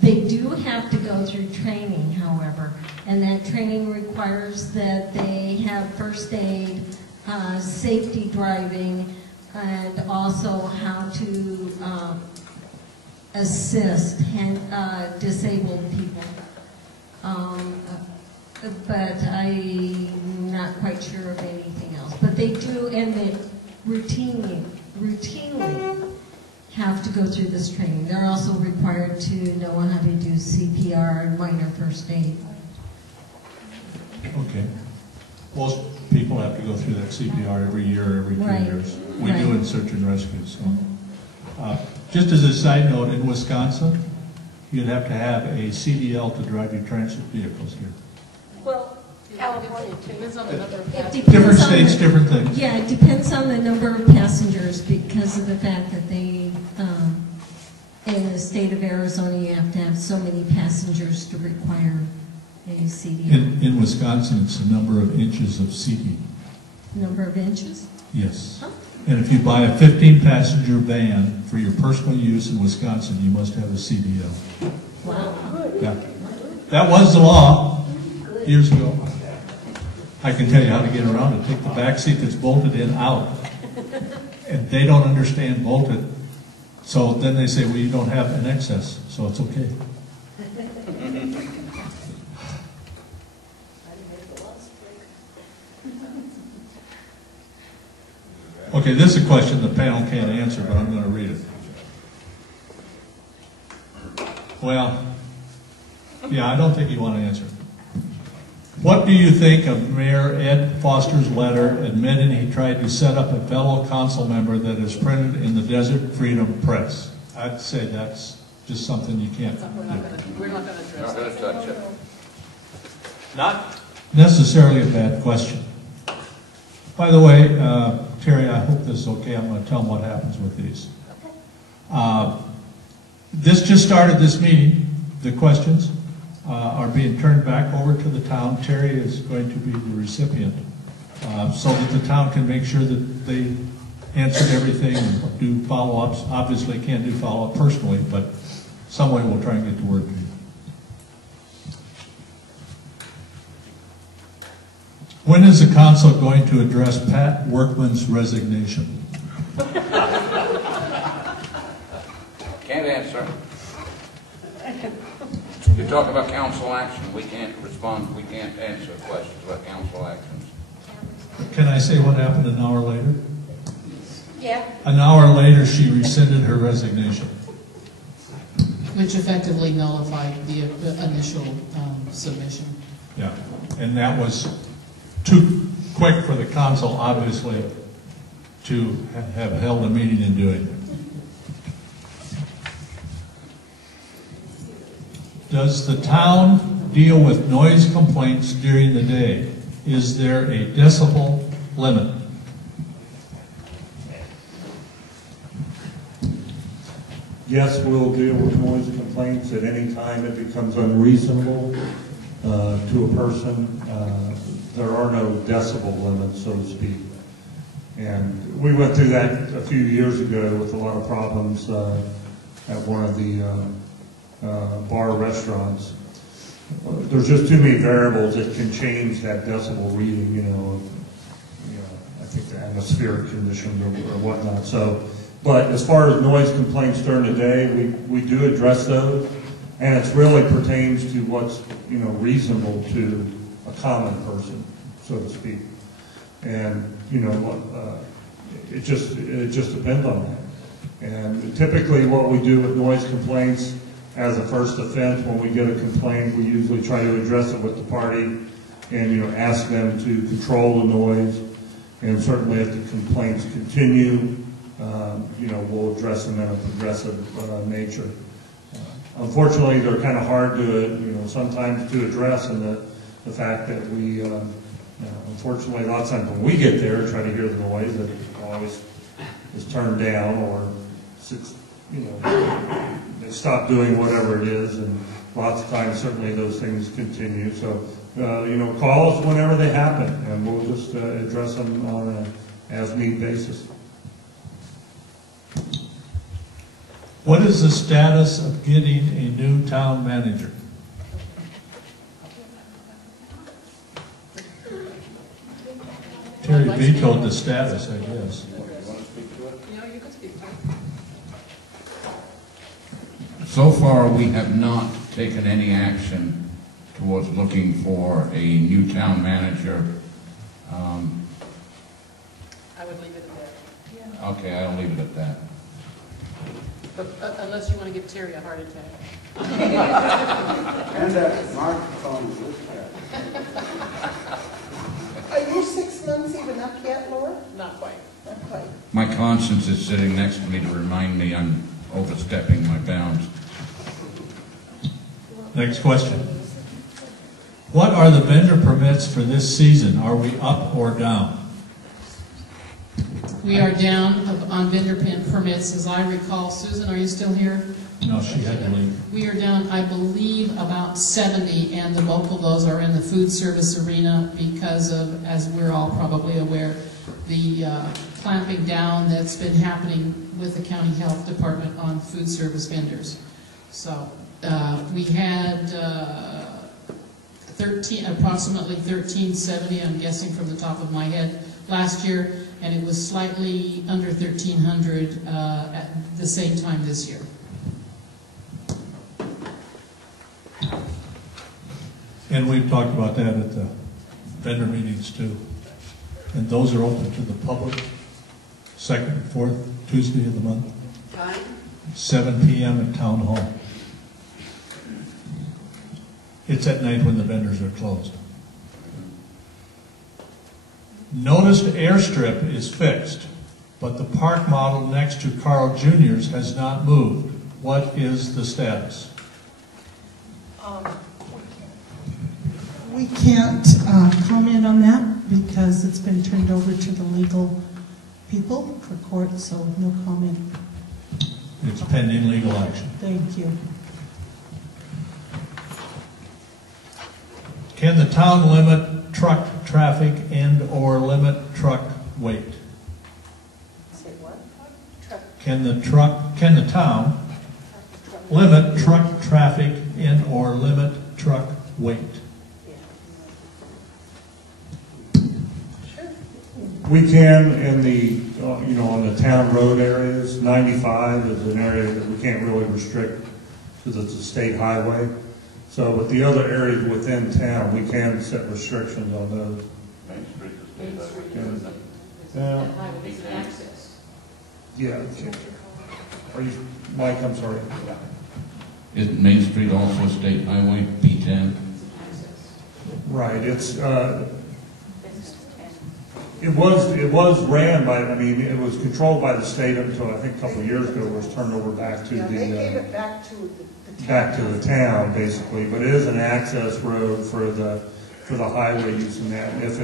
They do have to go through training, however, and that training requires that they have first aid, safety driving, and also how to assist disabled people. But I'm not quite sure of anything else. But they do, and they routinely have to go through this training. They're also required to know how to do CPR and minor first aid. Okay. Most people have to go through that CPR every year, every 2 years. We do in search and rescue. So, just as a side note, in Wisconsin, you'd have to have a CDL to drive your transit vehicles here. Well, California too. Depends on the number of It passengers. depends Different on states, the- different things. Yeah, it depends on the number of passengers because of the fact that they, in the state of Arizona, you have to have so many passengers to require a CDL. In Wisconsin, it's the number of inches of seating. Number of inches? Yes. Huh? And if you buy a 15-passenger van for your personal use in Wisconsin, you must have a CDL. Wow. Yeah. That was the law years ago. I can tell you how to get around it. Take the back seat that's bolted in out. And they don't understand bolted. So then they say, well, you don't have an excess, so it's okay. Okay, this is a question the panel can't answer, but I'm going to read it. Well, yeah, I don't think you want to answer. What do you think of Mayor Ed Foster's letter admitting he tried to set up a fellow council member that is printed in the Desert Freedom Press? I'd say that's just something you can't do. We're not going to address Not gonna that. touch it. Not necessarily a bad question. By the way, Terry, I hope this is okay. I'm going to tell them what happens with these. This just started this meeting. The questions are being turned back over to the town. Terry is going to be the recipient so that the town can make sure that they answered everything and do follow-ups. Obviously can't do follow-up personally, but some way we'll try and get the word to you. When is the council going to address Pat Workman's resignation? Can't answer. You talk about council action, we can't respond, we can't answer questions about council actions. Can I say what happened an hour later? Yeah. An hour later, she rescinded her resignation. Which effectively nullified the initial submission. Yeah, and that was too quick for the council, obviously, to have held a meeting and doing it. Does the town deal with noise complaints during the day? Is there a decibel limit? Yes, we'll deal with noise complaints at any time it becomes unreasonable to a person. There are no decibel limits, so to speak. And we went through that a few years ago with a lot of problems at one of the bar restaurants. There's just too many variables that can change that decibel reading, I think the atmospheric conditions or whatnot. So, but as far as noise complaints during the day, we do address those, and it really pertains to what's, reasonable to a common person, so to speak. And, it just depends on that. And typically what we do with noise complaints, as a first offense. When we get a complaint, we usually try to address it with the party and, ask them to control the noise. And certainly if the complaints continue, we'll address them in a progressive nature. Unfortunately, they're kind of hard to, sometimes to address, and the fact that we, unfortunately, a lot of times when we get there, try to hear the noise, it always is turned down, or, they stop doing whatever it is, and lots of times, certainly, those things continue. So, call us whenever they happen, and we'll just address them on an as-need basis. What is the status of getting a new town manager? Terry vetoed the status, I guess. So far, we have not taken any action towards looking for a new town manager. I would leave it at that. Okay, I'll leave it at that. But, unless you want to give Terry a heart attack. And that microphone is this bad. Are your 6 months even up yet, Laura? Not quite. Not quite. My conscience is sitting next to me to remind me I'm overstepping my bounds. Next question. What are the vendor permits for this season? Are we up or down? We are down on vendor permits, as I recall. Susan, are you still here? No, she had to leave. We are down, I believe, about 70, and the bulk of those are in the food service arena because of, as we're all probably aware, the clamping down that's been happening with the county health department on food service vendors. So we had approximately 1370, I'm guessing from the top of my head, last year, and it was slightly under 1,300 at the same time this year. And we've talked about that at the vendor meetings too. And those are open to the public, second and fourth Tuesday of the month. Time? 7 p.m. at Town Hall. It's at night when the vendors are closed. Noticed airstrip is fixed, but the park model next to Carl Jr.'s has not moved. What is the status? We can't comment on that because it's been turned over to the legal people for court, so no comment. It's pending legal action. Thank you. Can the town limit truck traffic and/or limit truck weight? Say what? Truck. Can the town limit truck traffic and/or limit truck weight? We can in the, on the town road areas. 95 is an area that we can't really restrict because it's a state highway. So, but the other areas within town, we can set restrictions on those. Main Street is state highway. Yeah. It's an access. Yeah. Are you, Mike, I'm sorry. Isn't Main Street also a state highway, B10? Right, it was ran by, it was controlled by the state until I think a couple of years ago. It was turned over back to They gave it back to the town. back to the town basically, but it is an access road for the highway use in that. And if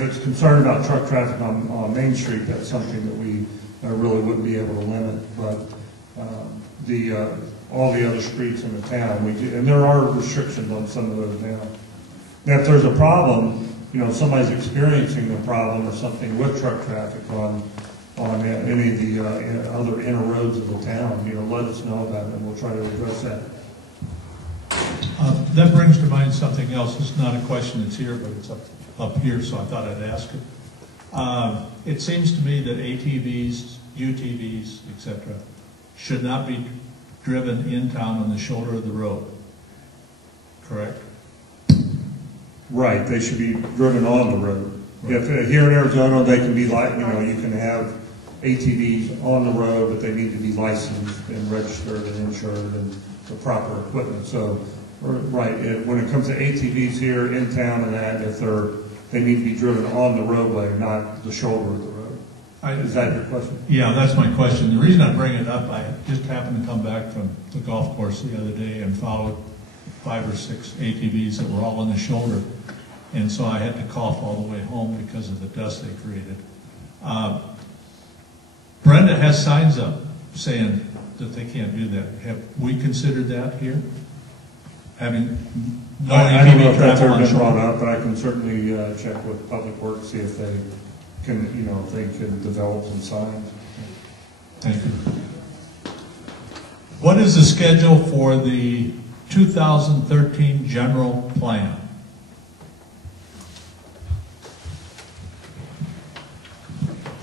it's concerned about truck traffic on Main Street, that's something that we really wouldn't be able to limit. But all the other streets in the town, we do, and there are restrictions on some of those now. Now, if there's a problem, somebody's experiencing a problem or something with truck traffic on any of the other inner roads of the town, let us know about it and we'll try to address that. That brings to mind something else. It's not a question that's here, but it's up here, so I thought I'd ask it. It seems to me that ATVs, UTVs, etc., should not be driven in town on the shoulder of the road. Correct? Right, they should be driven on the road. Right. If here in Arizona, they can be you can have ATVs on the road, but they need to be licensed and registered and insured and the proper equipment. So, right, when it comes to ATVs here in town and that, if they need to be driven on the roadway, not the shoulder of the road. Is that your question? Yeah, that's my question. The reason I bring it up, I just happened to come back from the golf course the other day and followed 5 or 6 ATVs that were all on the shoulder. And so I had to cough all the way home because of the dust they created. Brenda has signs up saying that they can't do that. Have we considered that here? Having no I don't know ATV if that's travel ever on been brought shoulder? up, but I can certainly check with Public Works, see if they can, if they can develop some signs. Thank you. What is the schedule for the 2013 general plan?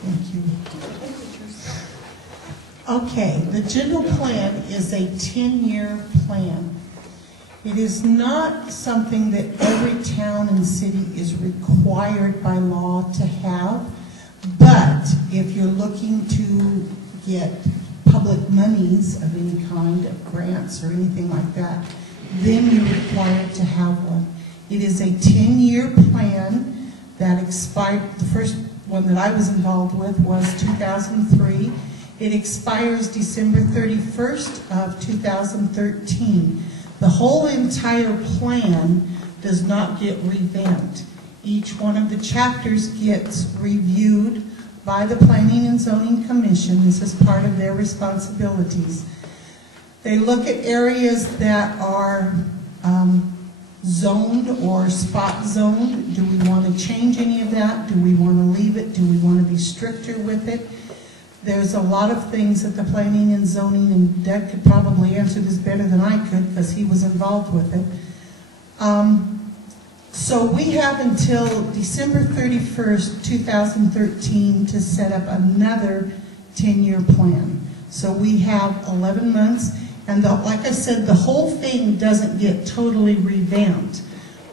Thank you. Okay, the general plan is a 10-year plan. It is not something that every town and city is required by law to have, but if you're looking to get public monies of any kind, of grants or anything like that, then you're required to have one. It is a 10-year plan that expired. The first one that I was involved with was 2003. It expires December 31st of 2013. The whole entire plan does not get revamped. Each one of the chapters gets reviewed by the Planning and Zoning Commission. This is part of their responsibilities. They look at areas that are zoned or spot zoned. Do we want to change any of that? Do we want to leave it? Do we want to be stricter with it? There's a lot of things that the Planning and Zoning, and Doug could probably answer this better than I could because he was involved with it. So we have until December 31st, 2013 to set up another 10-year plan. So we have 11 months, and like I said, the whole thing doesn't get totally revamped.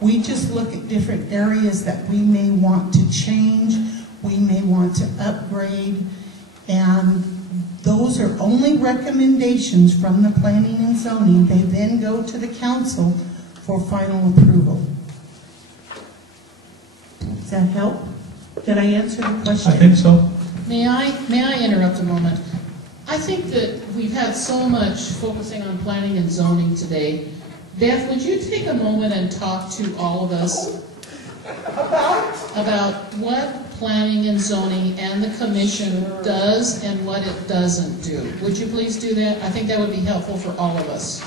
We just look at different areas that we may want to change, we may want to upgrade, and those are only recommendations from the Planning and Zoning. They then go to the council for final approval. Does that help? Did I answer the question? I think so. May I interrupt a moment? I think that we've had so much focusing on planning and zoning today. Beth, would you take a moment and talk to all of us about what planning and zoning and the commission does and what it doesn't do? Would you please do that? I think that would be helpful for all of us.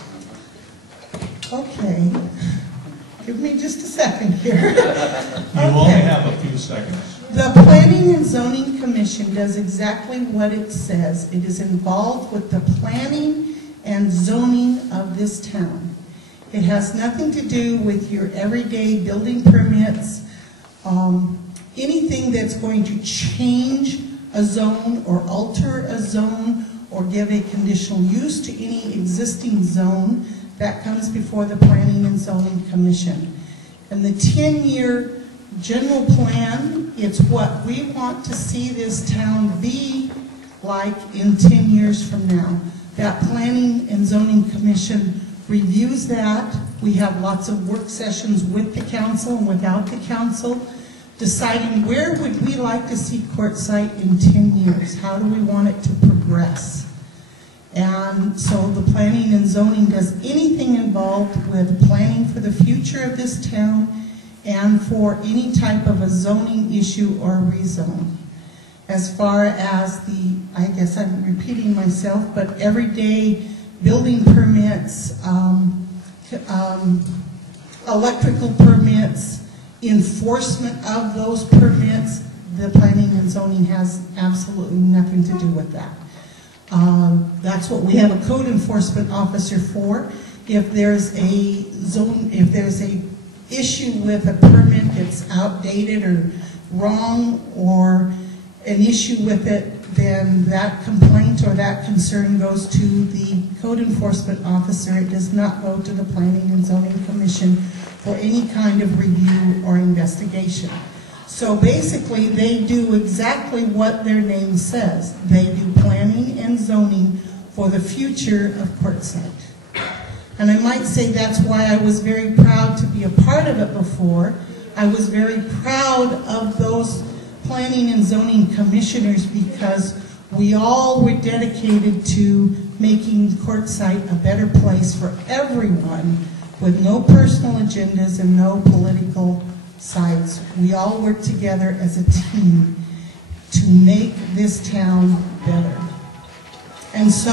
Okay. Give me just a second here. You only have a few seconds. The Planning and Zoning Commission does exactly what it says. It is involved with the planning and zoning of this town. It has nothing to do with your everyday building permits, anything that's going to change a zone or alter a zone or give a conditional use to any existing zone. That comes before the Planning and Zoning Commission. And the 10-year general plan, it's what we want to see this town be like in 10 years from now. That Planning and Zoning Commission reviews that. We have lots of work sessions with the council and without the council, deciding where would we like to see Quartzsite in 10 years? How do we want it to progress? And so the Planning and Zoning does anything involved with planning for the future of this town and for any type of a zoning issue or a rezone. As far as the, I guess I'm repeating myself, but everyday building permits, electrical permits, enforcement of those permits, the Planning and Zoning has absolutely nothing to do with that. That's what we have a code enforcement officer for. If there's a issue with a permit that's outdated or wrong or an issue with it, then that complaint or that concern goes to the code enforcement officer. It does not go to the Planning and Zoning Commission for any kind of review or investigation. So basically, they do exactly what their name says. They do planning and zoning for the future of Quartzsite. And I might say that's why I was very proud to be a part of it before. I was very proud of those planning and zoning commissioners because we all were dedicated to making Quartzsite a better place for everyone with no personal agendas and no political sides. We all worked together as a team to make this town better. And so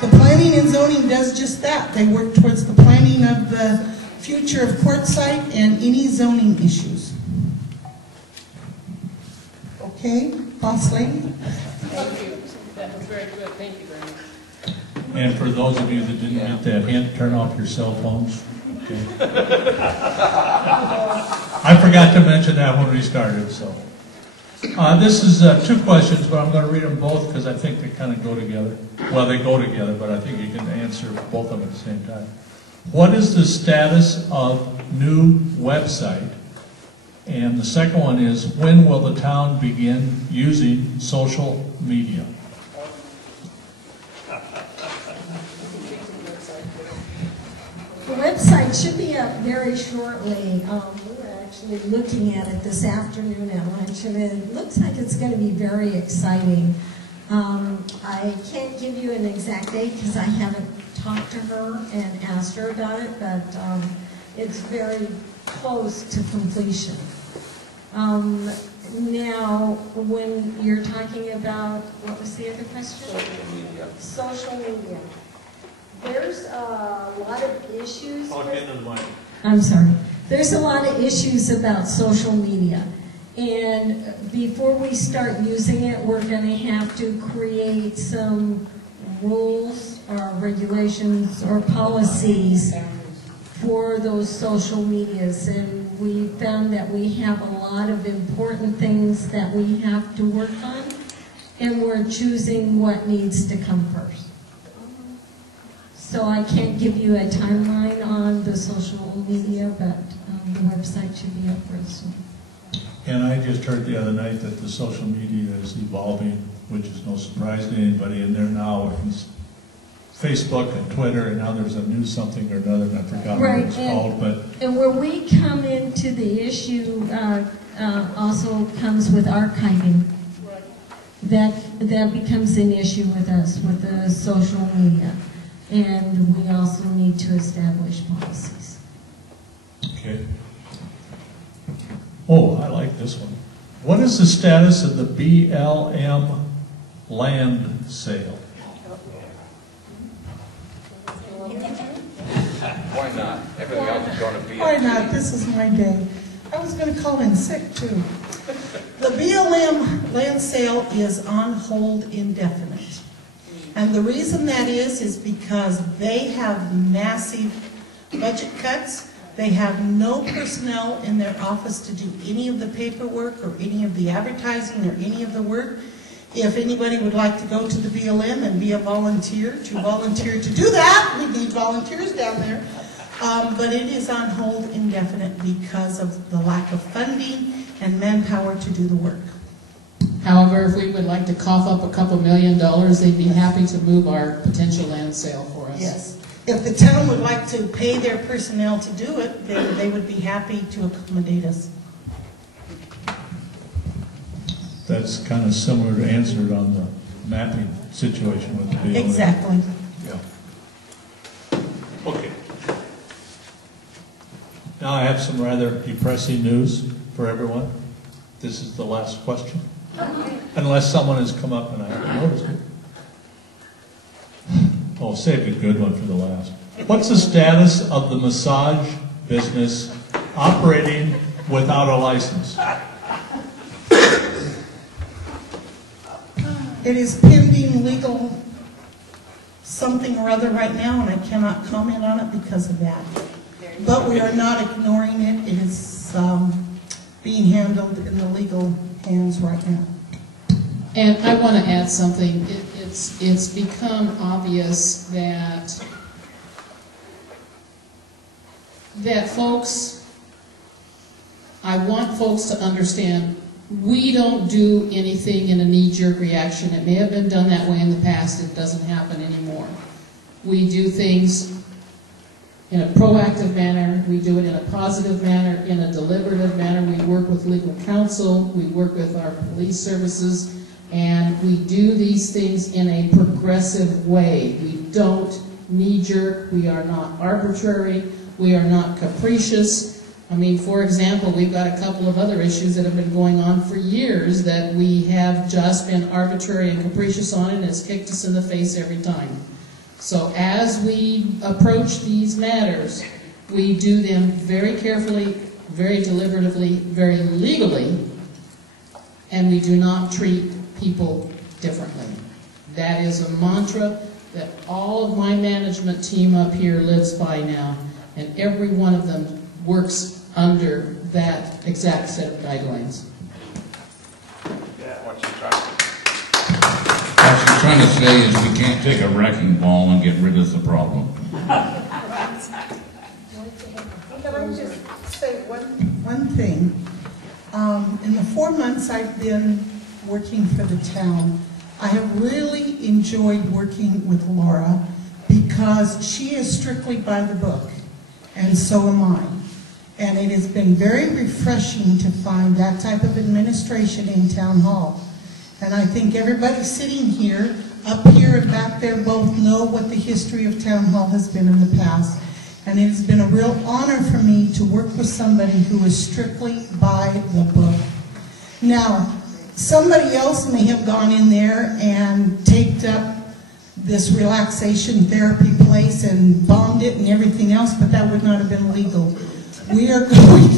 the planning and zoning does just that. They work towards the planning of the future of Quartzsite and any zoning issues. Okay, boss lady? Thank you. That was very good. Thank you very much. And for those of you that didn't get that hint, turn off your cell phones. Okay. I forgot to mention that when we started, so. This is 2 questions, but I'm going to read them both because I think they kind of go together. Well, they go together, but I think you can answer both of them at the same time. What is the status of new website? And the second one is, when will the town begin using social media? The website should be up very shortly. We're actually looking at it this afternoon at lunch, and it looks like it's going to be very exciting. I can't give you an exact date because I haven't talked to her and asked her about it, but it's very close to completion. Now, when you're talking about, what was the other question? Social media. Social media. There's a lot of issues. Talk into the mic. I'm sorry. There's a lot of issues about social media. And before we start using it, we're going to have to create some rules or regulations or policies for those social medias. And we found that we have a lot of important things that we have to work on, and we're choosing what needs to come first. So I can't give you a timeline on the social media, but the website should be up very soon. And I just heard the other night that the social media is evolving, which is no surprise to anybody, and they're now Facebook and Twitter, and now there's a new something or another, and I forgot what it's called. But and where we come into the issue also comes with archiving. That becomes an issue with us, with the social media. And we also need to establish policies. okay. Oh, I like this one. What is the status of the BLM land sale? Why not? Everything else is going to be. Why not? This is my day. I was going to call in sick, too. The BLM land sale is on hold indefinite. And the reason that is because they have massive budget cuts. They have no personnel in their office to do any of the paperwork or any of the advertising or any of the work. If anybody would like to go to the BLM and be a volunteer to do that, we need volunteers down there. But it is on hold indefinite because of the lack of funding and manpower to do the work. However, if we would like to cough up a couple $1 million, they'd be happy to move our potential land sale for us. Yes. If the town would like to pay their personnel to do it, then they would be happy to accommodate us. That's kind of similar to answered on the mapping situation with the BLM. Exactly. Yeah. Okay. Now I have some rather depressing news for everyone. This is the last question. Unless someone has come up and I haven't noticed it. Oh, save a good one for the last. What's the status of the massage business operating without a license? It is pending legal something or other right now, and I cannot comment on it because of that. But we are not ignoring it. It is being handled in the legal hands right now. And I want to add something. It's become obvious that folks, I want folks to understand, we don't do anything in a knee-jerk reaction. It may have been done that way in the past. It doesn't happen anymore. We do things in a proactive manner, we do it in a positive manner, in a deliberative manner. We work with legal counsel, we work with our police services, and we do these things in a progressive way. We don't knee-jerk, we are not arbitrary, we are not capricious. I mean, for example, we've got a couple of other issues that have been going on for years that we have just been arbitrary and capricious on, and it's kicked us in the face every time. So as we approach these matters, we do them very carefully, very deliberatively, very legally, and we do not treat people differently. That is a mantra that all of my management team up here lives by now, and every one of them works under that exact set of guidelines. What What she's trying to say is we can't take a wrecking ball and get rid of the problem. Can I just say One thing. In the 4 months I've been working for the town, I have really enjoyed working with Laura because she is strictly by the book, and so am I. And it has been very refreshing to find that type of administration in Town Hall. And I think everybody sitting here, up here and back there, both know what the history of Town Hall has been in the past. And it has been a real honor for me to work with somebody who is strictly by the book. Now, somebody else may have gone in there and taped up this relaxation therapy place and bombed it and everything else, but that would not have been legal. We are going,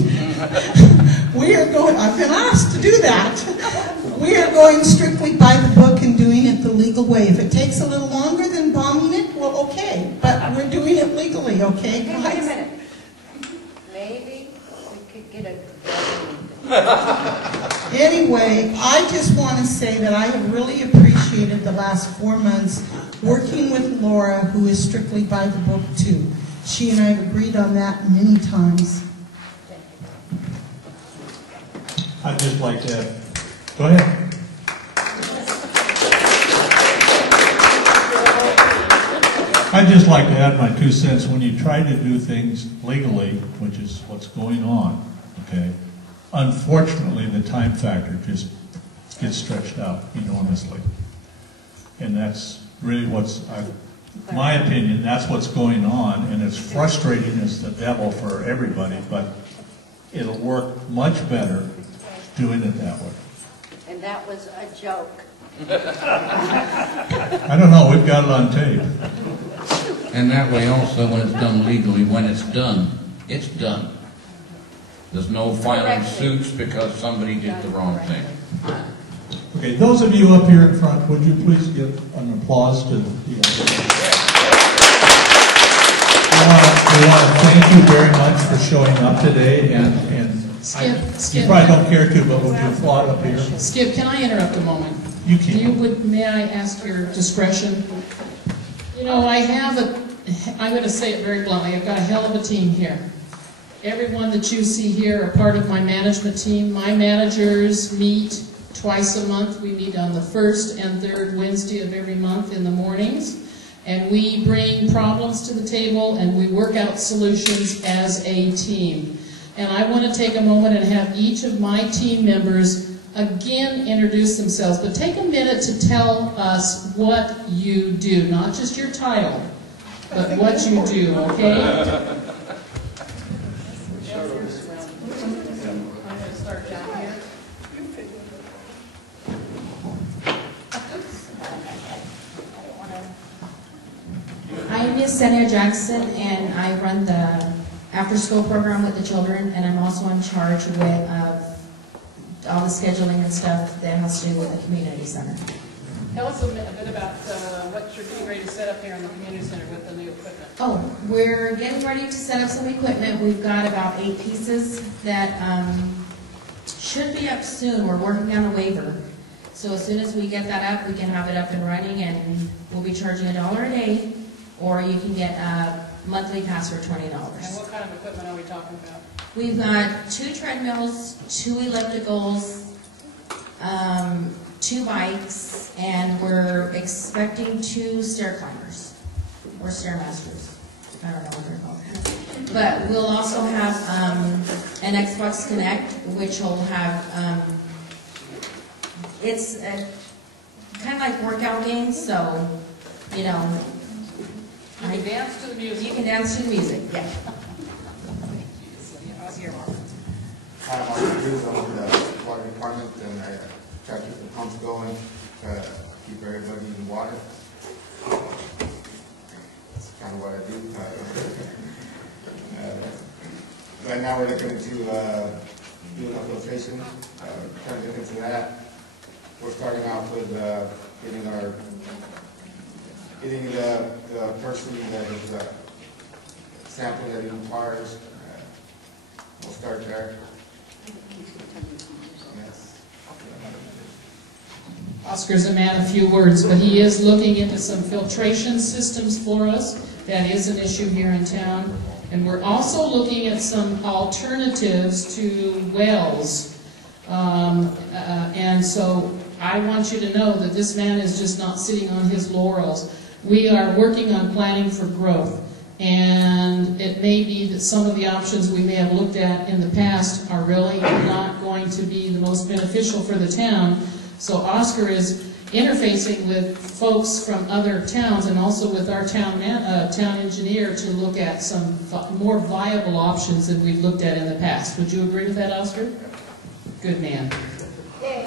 I've been asked to do that. We are going strictly by the book and doing it the legal way. If it takes a little longer than bombing it, well, okay. But we're doing it legally, okay, Hey, guys? wait a minute. Maybe we could get a... Anyway, I just want to say that I have really appreciated the last 4 months working with Laura, who is strictly by the book too. She and I have agreed on that many times. I'd just like to add, go ahead. I'd just like to add my 2 cents. When you try to do things legally, which is what's going on, okay, unfortunately the time factor just gets stretched out enormously. And that's really my opinion, that's what's going on, and it's frustrating as the devil for everybody, but it'll work much better doing it that way. And that was a joke. I don't know, we've got it on tape. And that way also, when it's done legally, when it's done, it's done. There's no filing suits because somebody did the wrong thing. Okay, those of you up here in front, would you please give an applause to the... We want to thank you very much for showing up today, and Skip, you probably don't care to, but would you applaud up here? Skip, can I interrupt a moment? You can. May I ask your discretion? You know, I'm going to say it very bluntly, I've got a hell of a team here. Everyone that you see here are part of my management team. My managers meet twice a month. We meet on the first and third Wednesday of every month in the mornings. And we bring problems to the table and we work out solutions as a team. And I want to take a moment and have each of my team members again introduce themselves. But take a minute to tell us what you do, not just your title, but what you do, okay? I'm Miss Senia Jackson, and I run the after-school program with the children, and I'm also in charge with all the scheduling and stuff that has to do with the community center. Tell us a bit about what you're getting ready to set up here in the community center with the new equipment. Oh, we're getting ready to set up some equipment. We've got about 8 pieces that should be up soon. We're working on a waiver. So as soon as we get that up, we can have it up and running, and we'll be charging $1 a day, or you can get a monthly pass for $20. And what kind of equipment are we talking about? We've got 2 treadmills, 2 ellipticals, 2 bikes, and we're expecting 2 stair climbers or stairmasters. I don't know what they're called. But we'll also have an Xbox Connect, which will have, it's kind of like workout games, so, you know. You can dance to the music. You can dance to the music, yeah. Hi, I'm Mark Cruz. I'm with the water department, and I try to keep the pumps going, try to keep everybody in water. That's kind of what I do. Right now we're looking into doing a filtration, trying to look into that. We're starting off with getting the person that is sample that he requires. We'll start there. Yes. Oscar's a man of few words, but he is looking into some filtration systems for us. That is an issue here in town. And we're also looking at some alternatives to wells. And so I want you to know that this man is just not sitting on his laurels. We are working on planning for growth. And it may be that some of the options we may have looked at in the past are really not going to be the most beneficial for the town. So Oscar is interfacing with folks from other towns and also with our town engineer to look at some more viable options than we've looked at in the past. Would you agree with that, Oscar? Good man.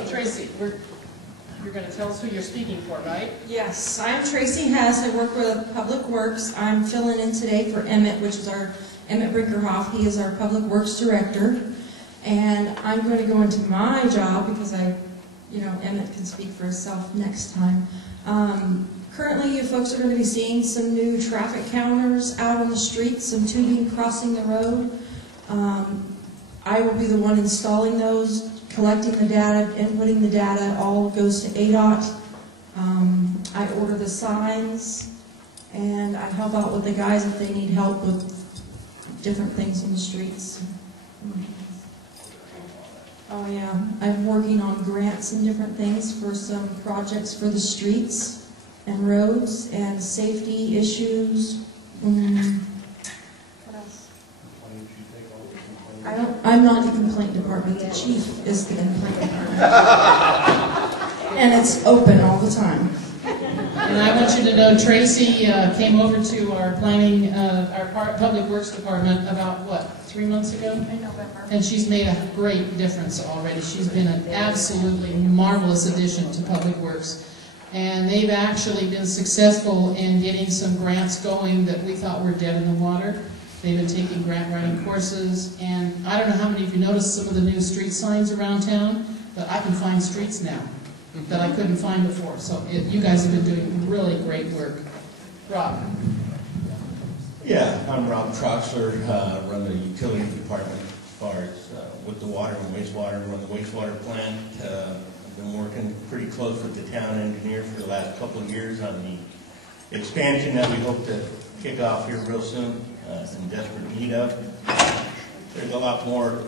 Tracy, you're going to tell us who you're speaking for, right? Yes, I'm Tracy Hess. I work with Public Works. I'm filling in today for Emmett, which is Emmett Brinkerhoff. He is our Public Works Director. And I'm going to go into my job because Emmett can speak for himself next time. Currently, you folks are going to be seeing some new traffic counters out on the streets, some tubing crossing the road. I will be the one installing those, collecting the data, inputting the data, all goes to ADOT. I order the signs, and I help out with the guys if they need help with different things in the streets. Oh yeah, I'm working on grants and different things for some projects for the streets and roads and safety issues. What else? I'm not the complaint department, the chief is the complaint department. And it's open all the time. And I want you to know Tracy came over to our planning, our Public Works Department about, what, 3 months ago? In November. And she's made a great difference already. She's been an absolutely marvelous addition to Public Works. And they've actually been successful in getting some grants going that we thought were dead in the water. They've been taking grant writing courses, and I don't know how many of you noticed some of the new street signs around town, but I can find streets now that I couldn't find before. So you guys have been doing really great work. Rob. Yeah, I'm Rob Troxler, run the utility department as far as with the water and wastewater, run the wastewater plant. I've been working pretty close with the town engineer for the last couple of years on the expansion that we hope to kick off here real soon, in desperate need of. There's a lot more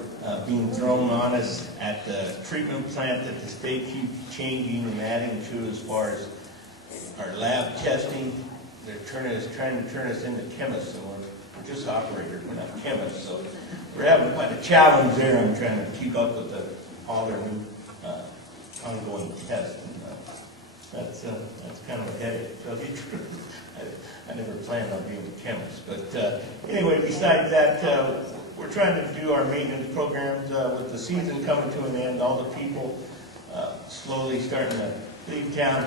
being thrown on us at the treatment plant that the state keeps changing and adding to as far as our lab testing. They're trying to turn us into chemists, and we're just operators, we're not chemists. So we're having quite a challenge there on trying to keep up with all their new ongoing tests. And that's kind of a headache, to tell you the truth. I never planned on being a chemist. But anyway, besides that, we're trying to do our maintenance programs with the season coming to an end, all the people slowly starting to leave town.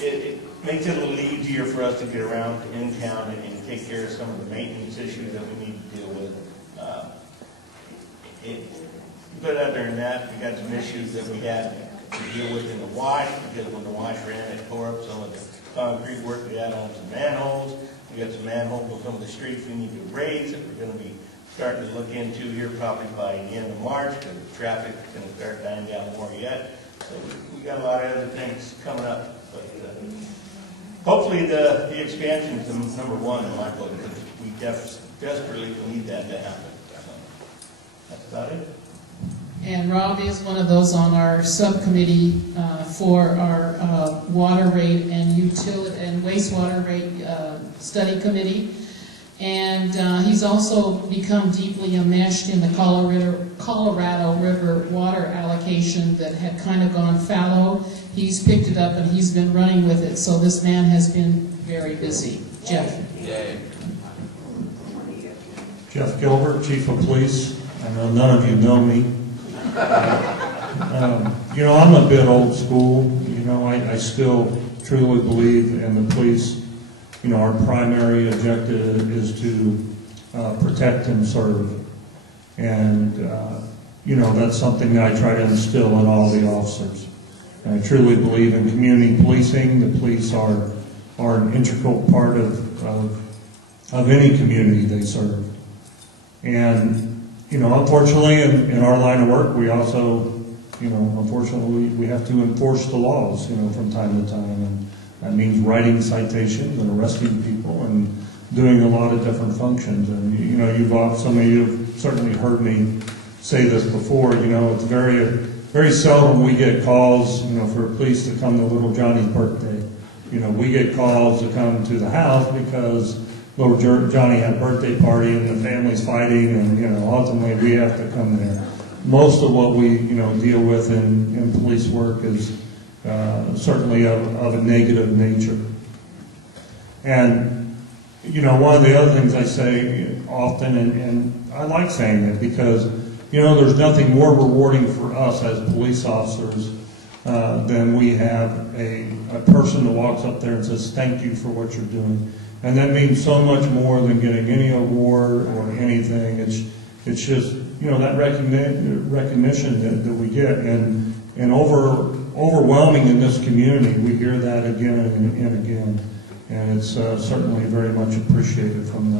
It makes it a little easier for us to get around in town and take care of some of the maintenance issues that we need to deal with. But other than that, we got some issues that we had to deal with in the wash, because when the wash ran, it tore up some of the concrete work we had on some manholes. We got some manholes on some of the streets we need to raise that we're going to be starting to look into here probably by the end of March, because the traffic is going to start dying down more yet. So we got a lot of other things coming up. But hopefully the expansion is number one in my book, because we desperately need that to happen. So that's about it. And Rob is one of those on our subcommittee for our water rate and utility and wastewater rate study committee. And he's also become deeply enmeshed in the Colorado River water allocation that had kind of gone fallow. He's picked it up and he's been running with it. So this man has been very busy. Jeff. Yay. Jeff Gilbert, Chief of Police. I know none of you know me. You know, I'm a bit old school. You know, I still truly believe in the police. You know, our primary objective is to protect and serve. And, you know, that's something that I try to instill in all the officers. And I truly believe in community policing. The police are an integral part of any community they serve. And, you know, unfortunately, in our line of work, we also, you know, unfortunately, we have to enforce the laws, you know, from time to time. And that means writing citations and arresting people and doing a lot of different functions. And, you know, some of you have certainly heard me say this before, you know, it's very seldom we get calls, you know, for police to come to little Johnny's birthday. You know, we get calls to come to the house because little Johnny had a birthday party and the family's fighting, and, you know, ultimately we have to come there. Most of what we, you know, deal with in police work is certainly of a negative nature. And, you know, one of the other things I say often, and I like saying it because, you know, there's nothing more rewarding for us as police officers than we have a person that walks up there and says, thank you for what you're doing. And that means so much more than getting any award or anything. It's just, you know, that recognition that we get. And overwhelming in this community, we hear that again and again. And it's certainly very much appreciated from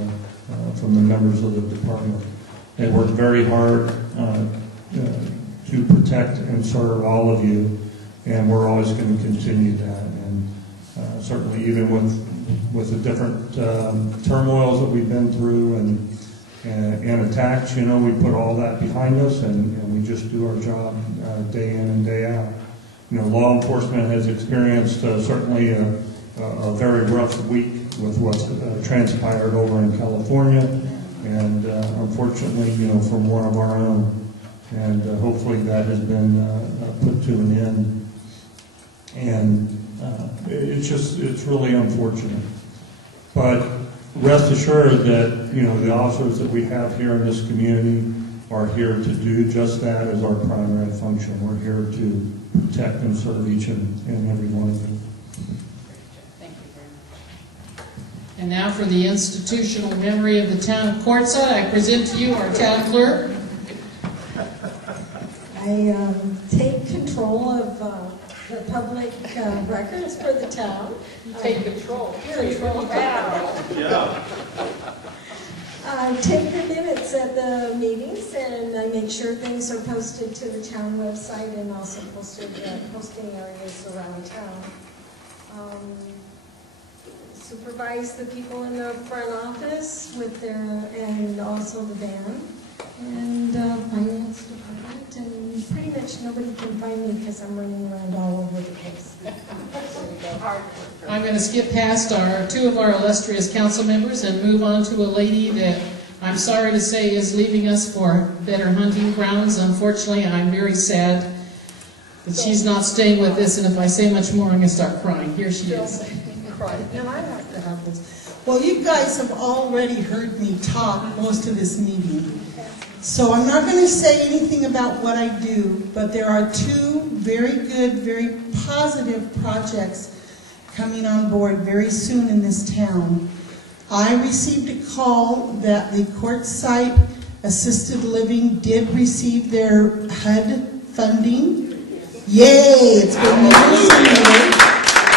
the members of the department. They work very hard to protect and serve all of you, and we're always going to continue that. And certainly even with the different turmoils that we've been through and attacks, you know, we put all that behind us and we just do our job day in and day out. You know, law enforcement has experienced certainly a very rough week with what's transpired over in California, and unfortunately, you know, from one of our own. And hopefully that has been put to an end. And it's really unfortunate. But rest assured that, you know, the officers that we have here in this community are here to do just that as our primary function. We're here to protect and serve each and every one of you. Thank you very much. And now for the institutional memory of the town of Quartzsite, I present to you our town clerk. I take control of the public records for the town. You take control. Yeah. I take the minutes at the meetings, and I make sure things are posted to the town website and also posted posting areas around town. Supervise the people in the front office with and also the band. And finance department, and pretty much nobody can find me because I'm running around all over the place. I'm going to skip past two of our illustrious council members and move on to a lady that I'm sorry to say is leaving us for better hunting grounds. Unfortunately, I'm very sad that she's not staying with us, and if I say much more, I'm going to start crying. Here she is. No, I have to have this. Well, you guys have already heard me talk most of this meeting. So I'm not going to say anything about what I do, but there are two very good, very positive projects coming on board very soon in this town. I received a call that the Quartzsite Assisted Living did receive their HUD funding. Yay! It's been years and years.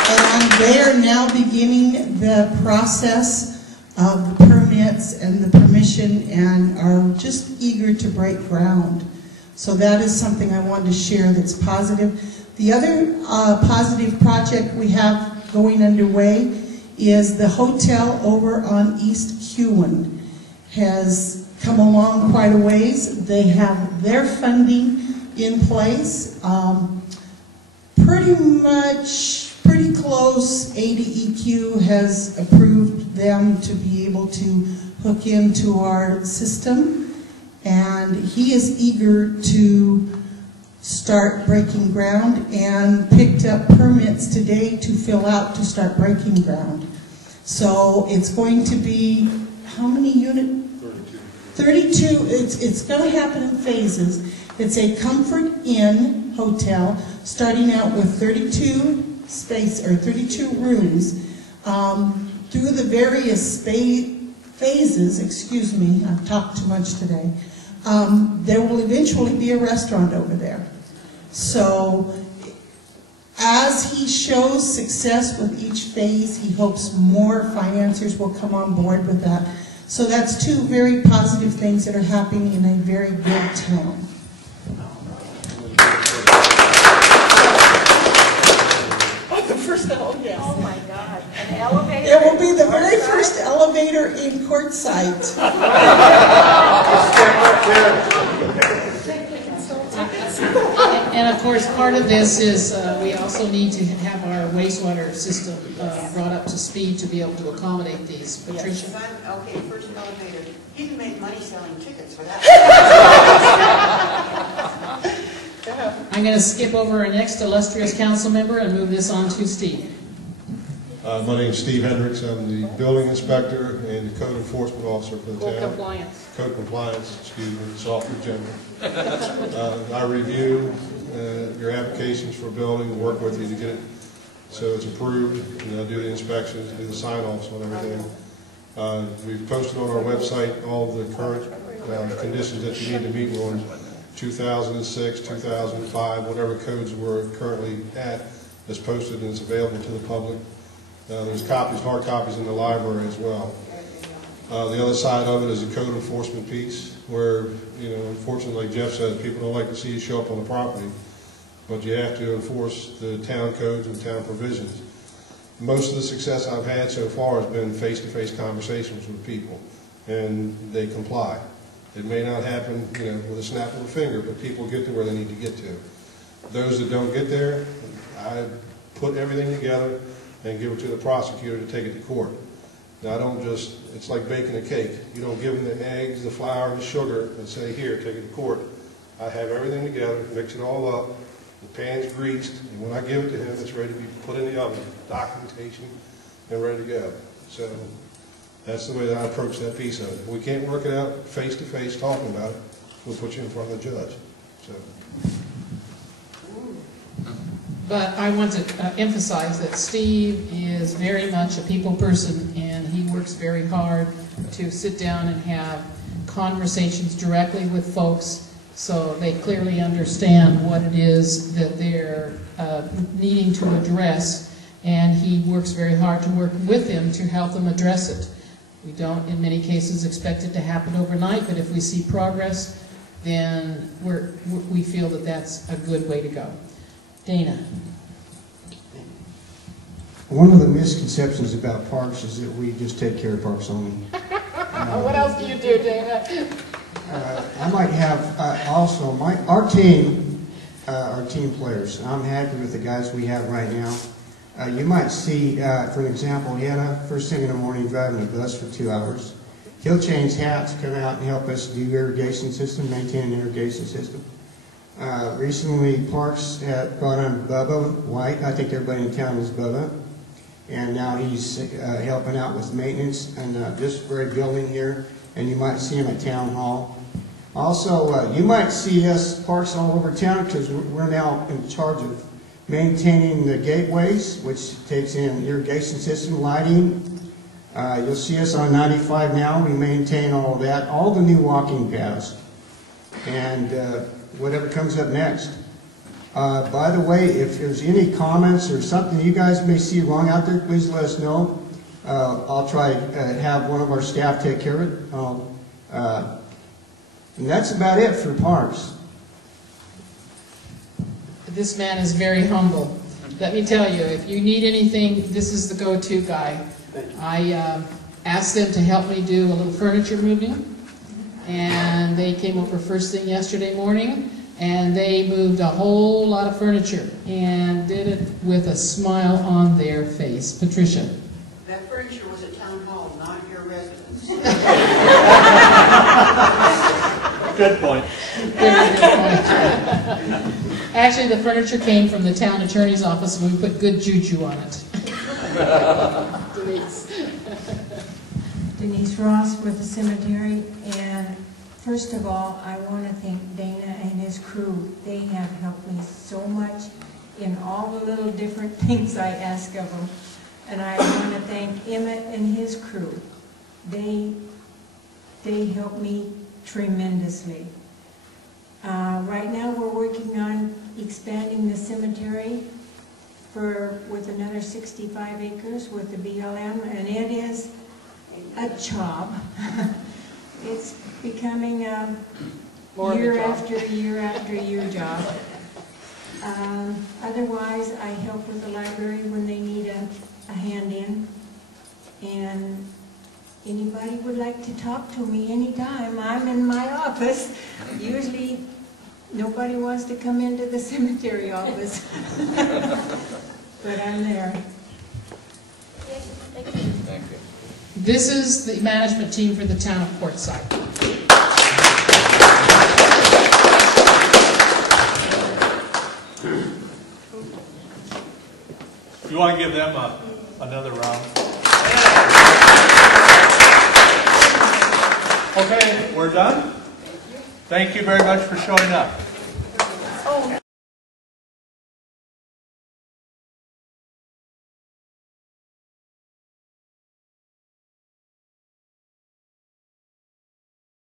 And they are now beginning the process of the permits and the permission and are just eager to break ground. So that is something I wanted to share that's positive. The other positive project we have going underway is the hotel over on East Huon has come along quite a ways. They have their funding in place. Pretty close. ADEQ has approved them to be able to hook into our system, and he is eager to start breaking ground and picked up permits today to fill out to start breaking ground. So it's going to be, how many units? 32. It's going to happen in phases. It's a Comfort Inn hotel, starting out with 32 rooms. Through the various phases, excuse me, I've talked too much today, there will eventually be a restaurant over there. So as he shows success with each phase, he hopes more financiers will come on board with that. So that's two very positive things that are happening in a very good town. Oh, the first elevator. Yes. Oh my God, an elevator? It will be the very first elevator in Quartzsite. And of course, part of this is we also need to have our wastewater system brought up to speed to be able to accommodate these. Patricia? Yes, okay, first elevator. You can make money selling tickets for that. I'm going to skip over our next illustrious council member and move this on to Steve. My name is Steve Hendricks. I'm the building inspector and the code enforcement officer for the town. Code compliance, excuse me, Software General. I review your applications for building, work with you to get it so it's approved, and I do the inspections, do the sign-offs on everything. We've posted on our website all the current conditions that you need to meet on 2006, 2005, whatever codes we're currently at is posted and it's available to the public. There's copies, hard copies in the library as well. The other side of it is the code enforcement piece where, you know, unfortunately, like Jeff said, people don't like to see you show up on the property, but you have to enforce the town codes and town provisions. Most of the success I've had so far has been face-to-face conversations with people, and they comply. It may not happen, you know, with a snap of a finger, but people get to where they need to get to. Those that don't get there, I put everything together and give it to the prosecutor to take it to court. Now, I don't just, it's like baking a cake. You don't give them the eggs, the flour, and the sugar and say, here, take it to court. I have everything together, mix it all up, the pan's greased, and when I give it to him, it's ready to be put in the oven, documentation, and ready to go. So that's the way that I approach that piece of it. If we can't work it out face-to-face talking about it, we'll put you in front of the judge. So. But I want to emphasize that Steve is very much a people person, and he works very hard to sit down and have conversations directly with folks so they clearly understand what it is that they're needing to address, and he works very hard to work with them to help them address it. We don't, in many cases, expect it to happen overnight, but if we see progress, then we feel that that's a good way to go. Dana. One of the misconceptions about parks is that we just take care of parks only. What else do you do, Dana? I might have also our team players. I'm happy with the guys we have right now. You might see, for example, Hannah, first thing in the morning driving a bus for 2 hours. He'll change hats, come out and help us do irrigation system, maintain an irrigation system. Recently, Parks had brought on Bubba White. I think everybody in town is Bubba. And now he's helping out with maintenance in this very building here. And you might see him at Town Hall. Also, you might see us, Parks, all over town because we're now in charge of maintaining the gateways, which takes in irrigation system, lighting. You'll see us on 95 now. We maintain all of that, all the new walking paths. And whatever comes up next. By the way, if there's any comments or something you guys may see wrong out there, please let us know. I'll try to have one of our staff take care of it. And that's about it for parks. This man is very humble. Let me tell you, if you need anything, this is the go-to guy. I asked them to help me do a little furniture moving, and they came over first thing yesterday morning, and they moved a whole lot of furniture and did it with a smile on their face. Patricia. That furniture was at Town Hall, not your residence. Good point. Very good point. Actually, the furniture came from the town attorney's office, and we put good juju on it. Denise. Denise Ross with the cemetery, and first of all, I want to thank Dana and his crew. They have helped me so much in all the little different things I ask of them. And I want to thank Emmett and his crew. They helped me tremendously. Right now, we're working on expanding the cemetery with another 65 acres with the BLM, and it is a job. It's becoming a year after year after year job. Otherwise, I help with the library when they need a hand in. And anybody would like to talk to me anytime, I'm in my office. Usually, nobody wants to come into the cemetery office. But I'm there. Thank you. Thank you. This is the management team for the town of Portside. You want to give them another round? Okay, we're done. Thank you very much for showing up.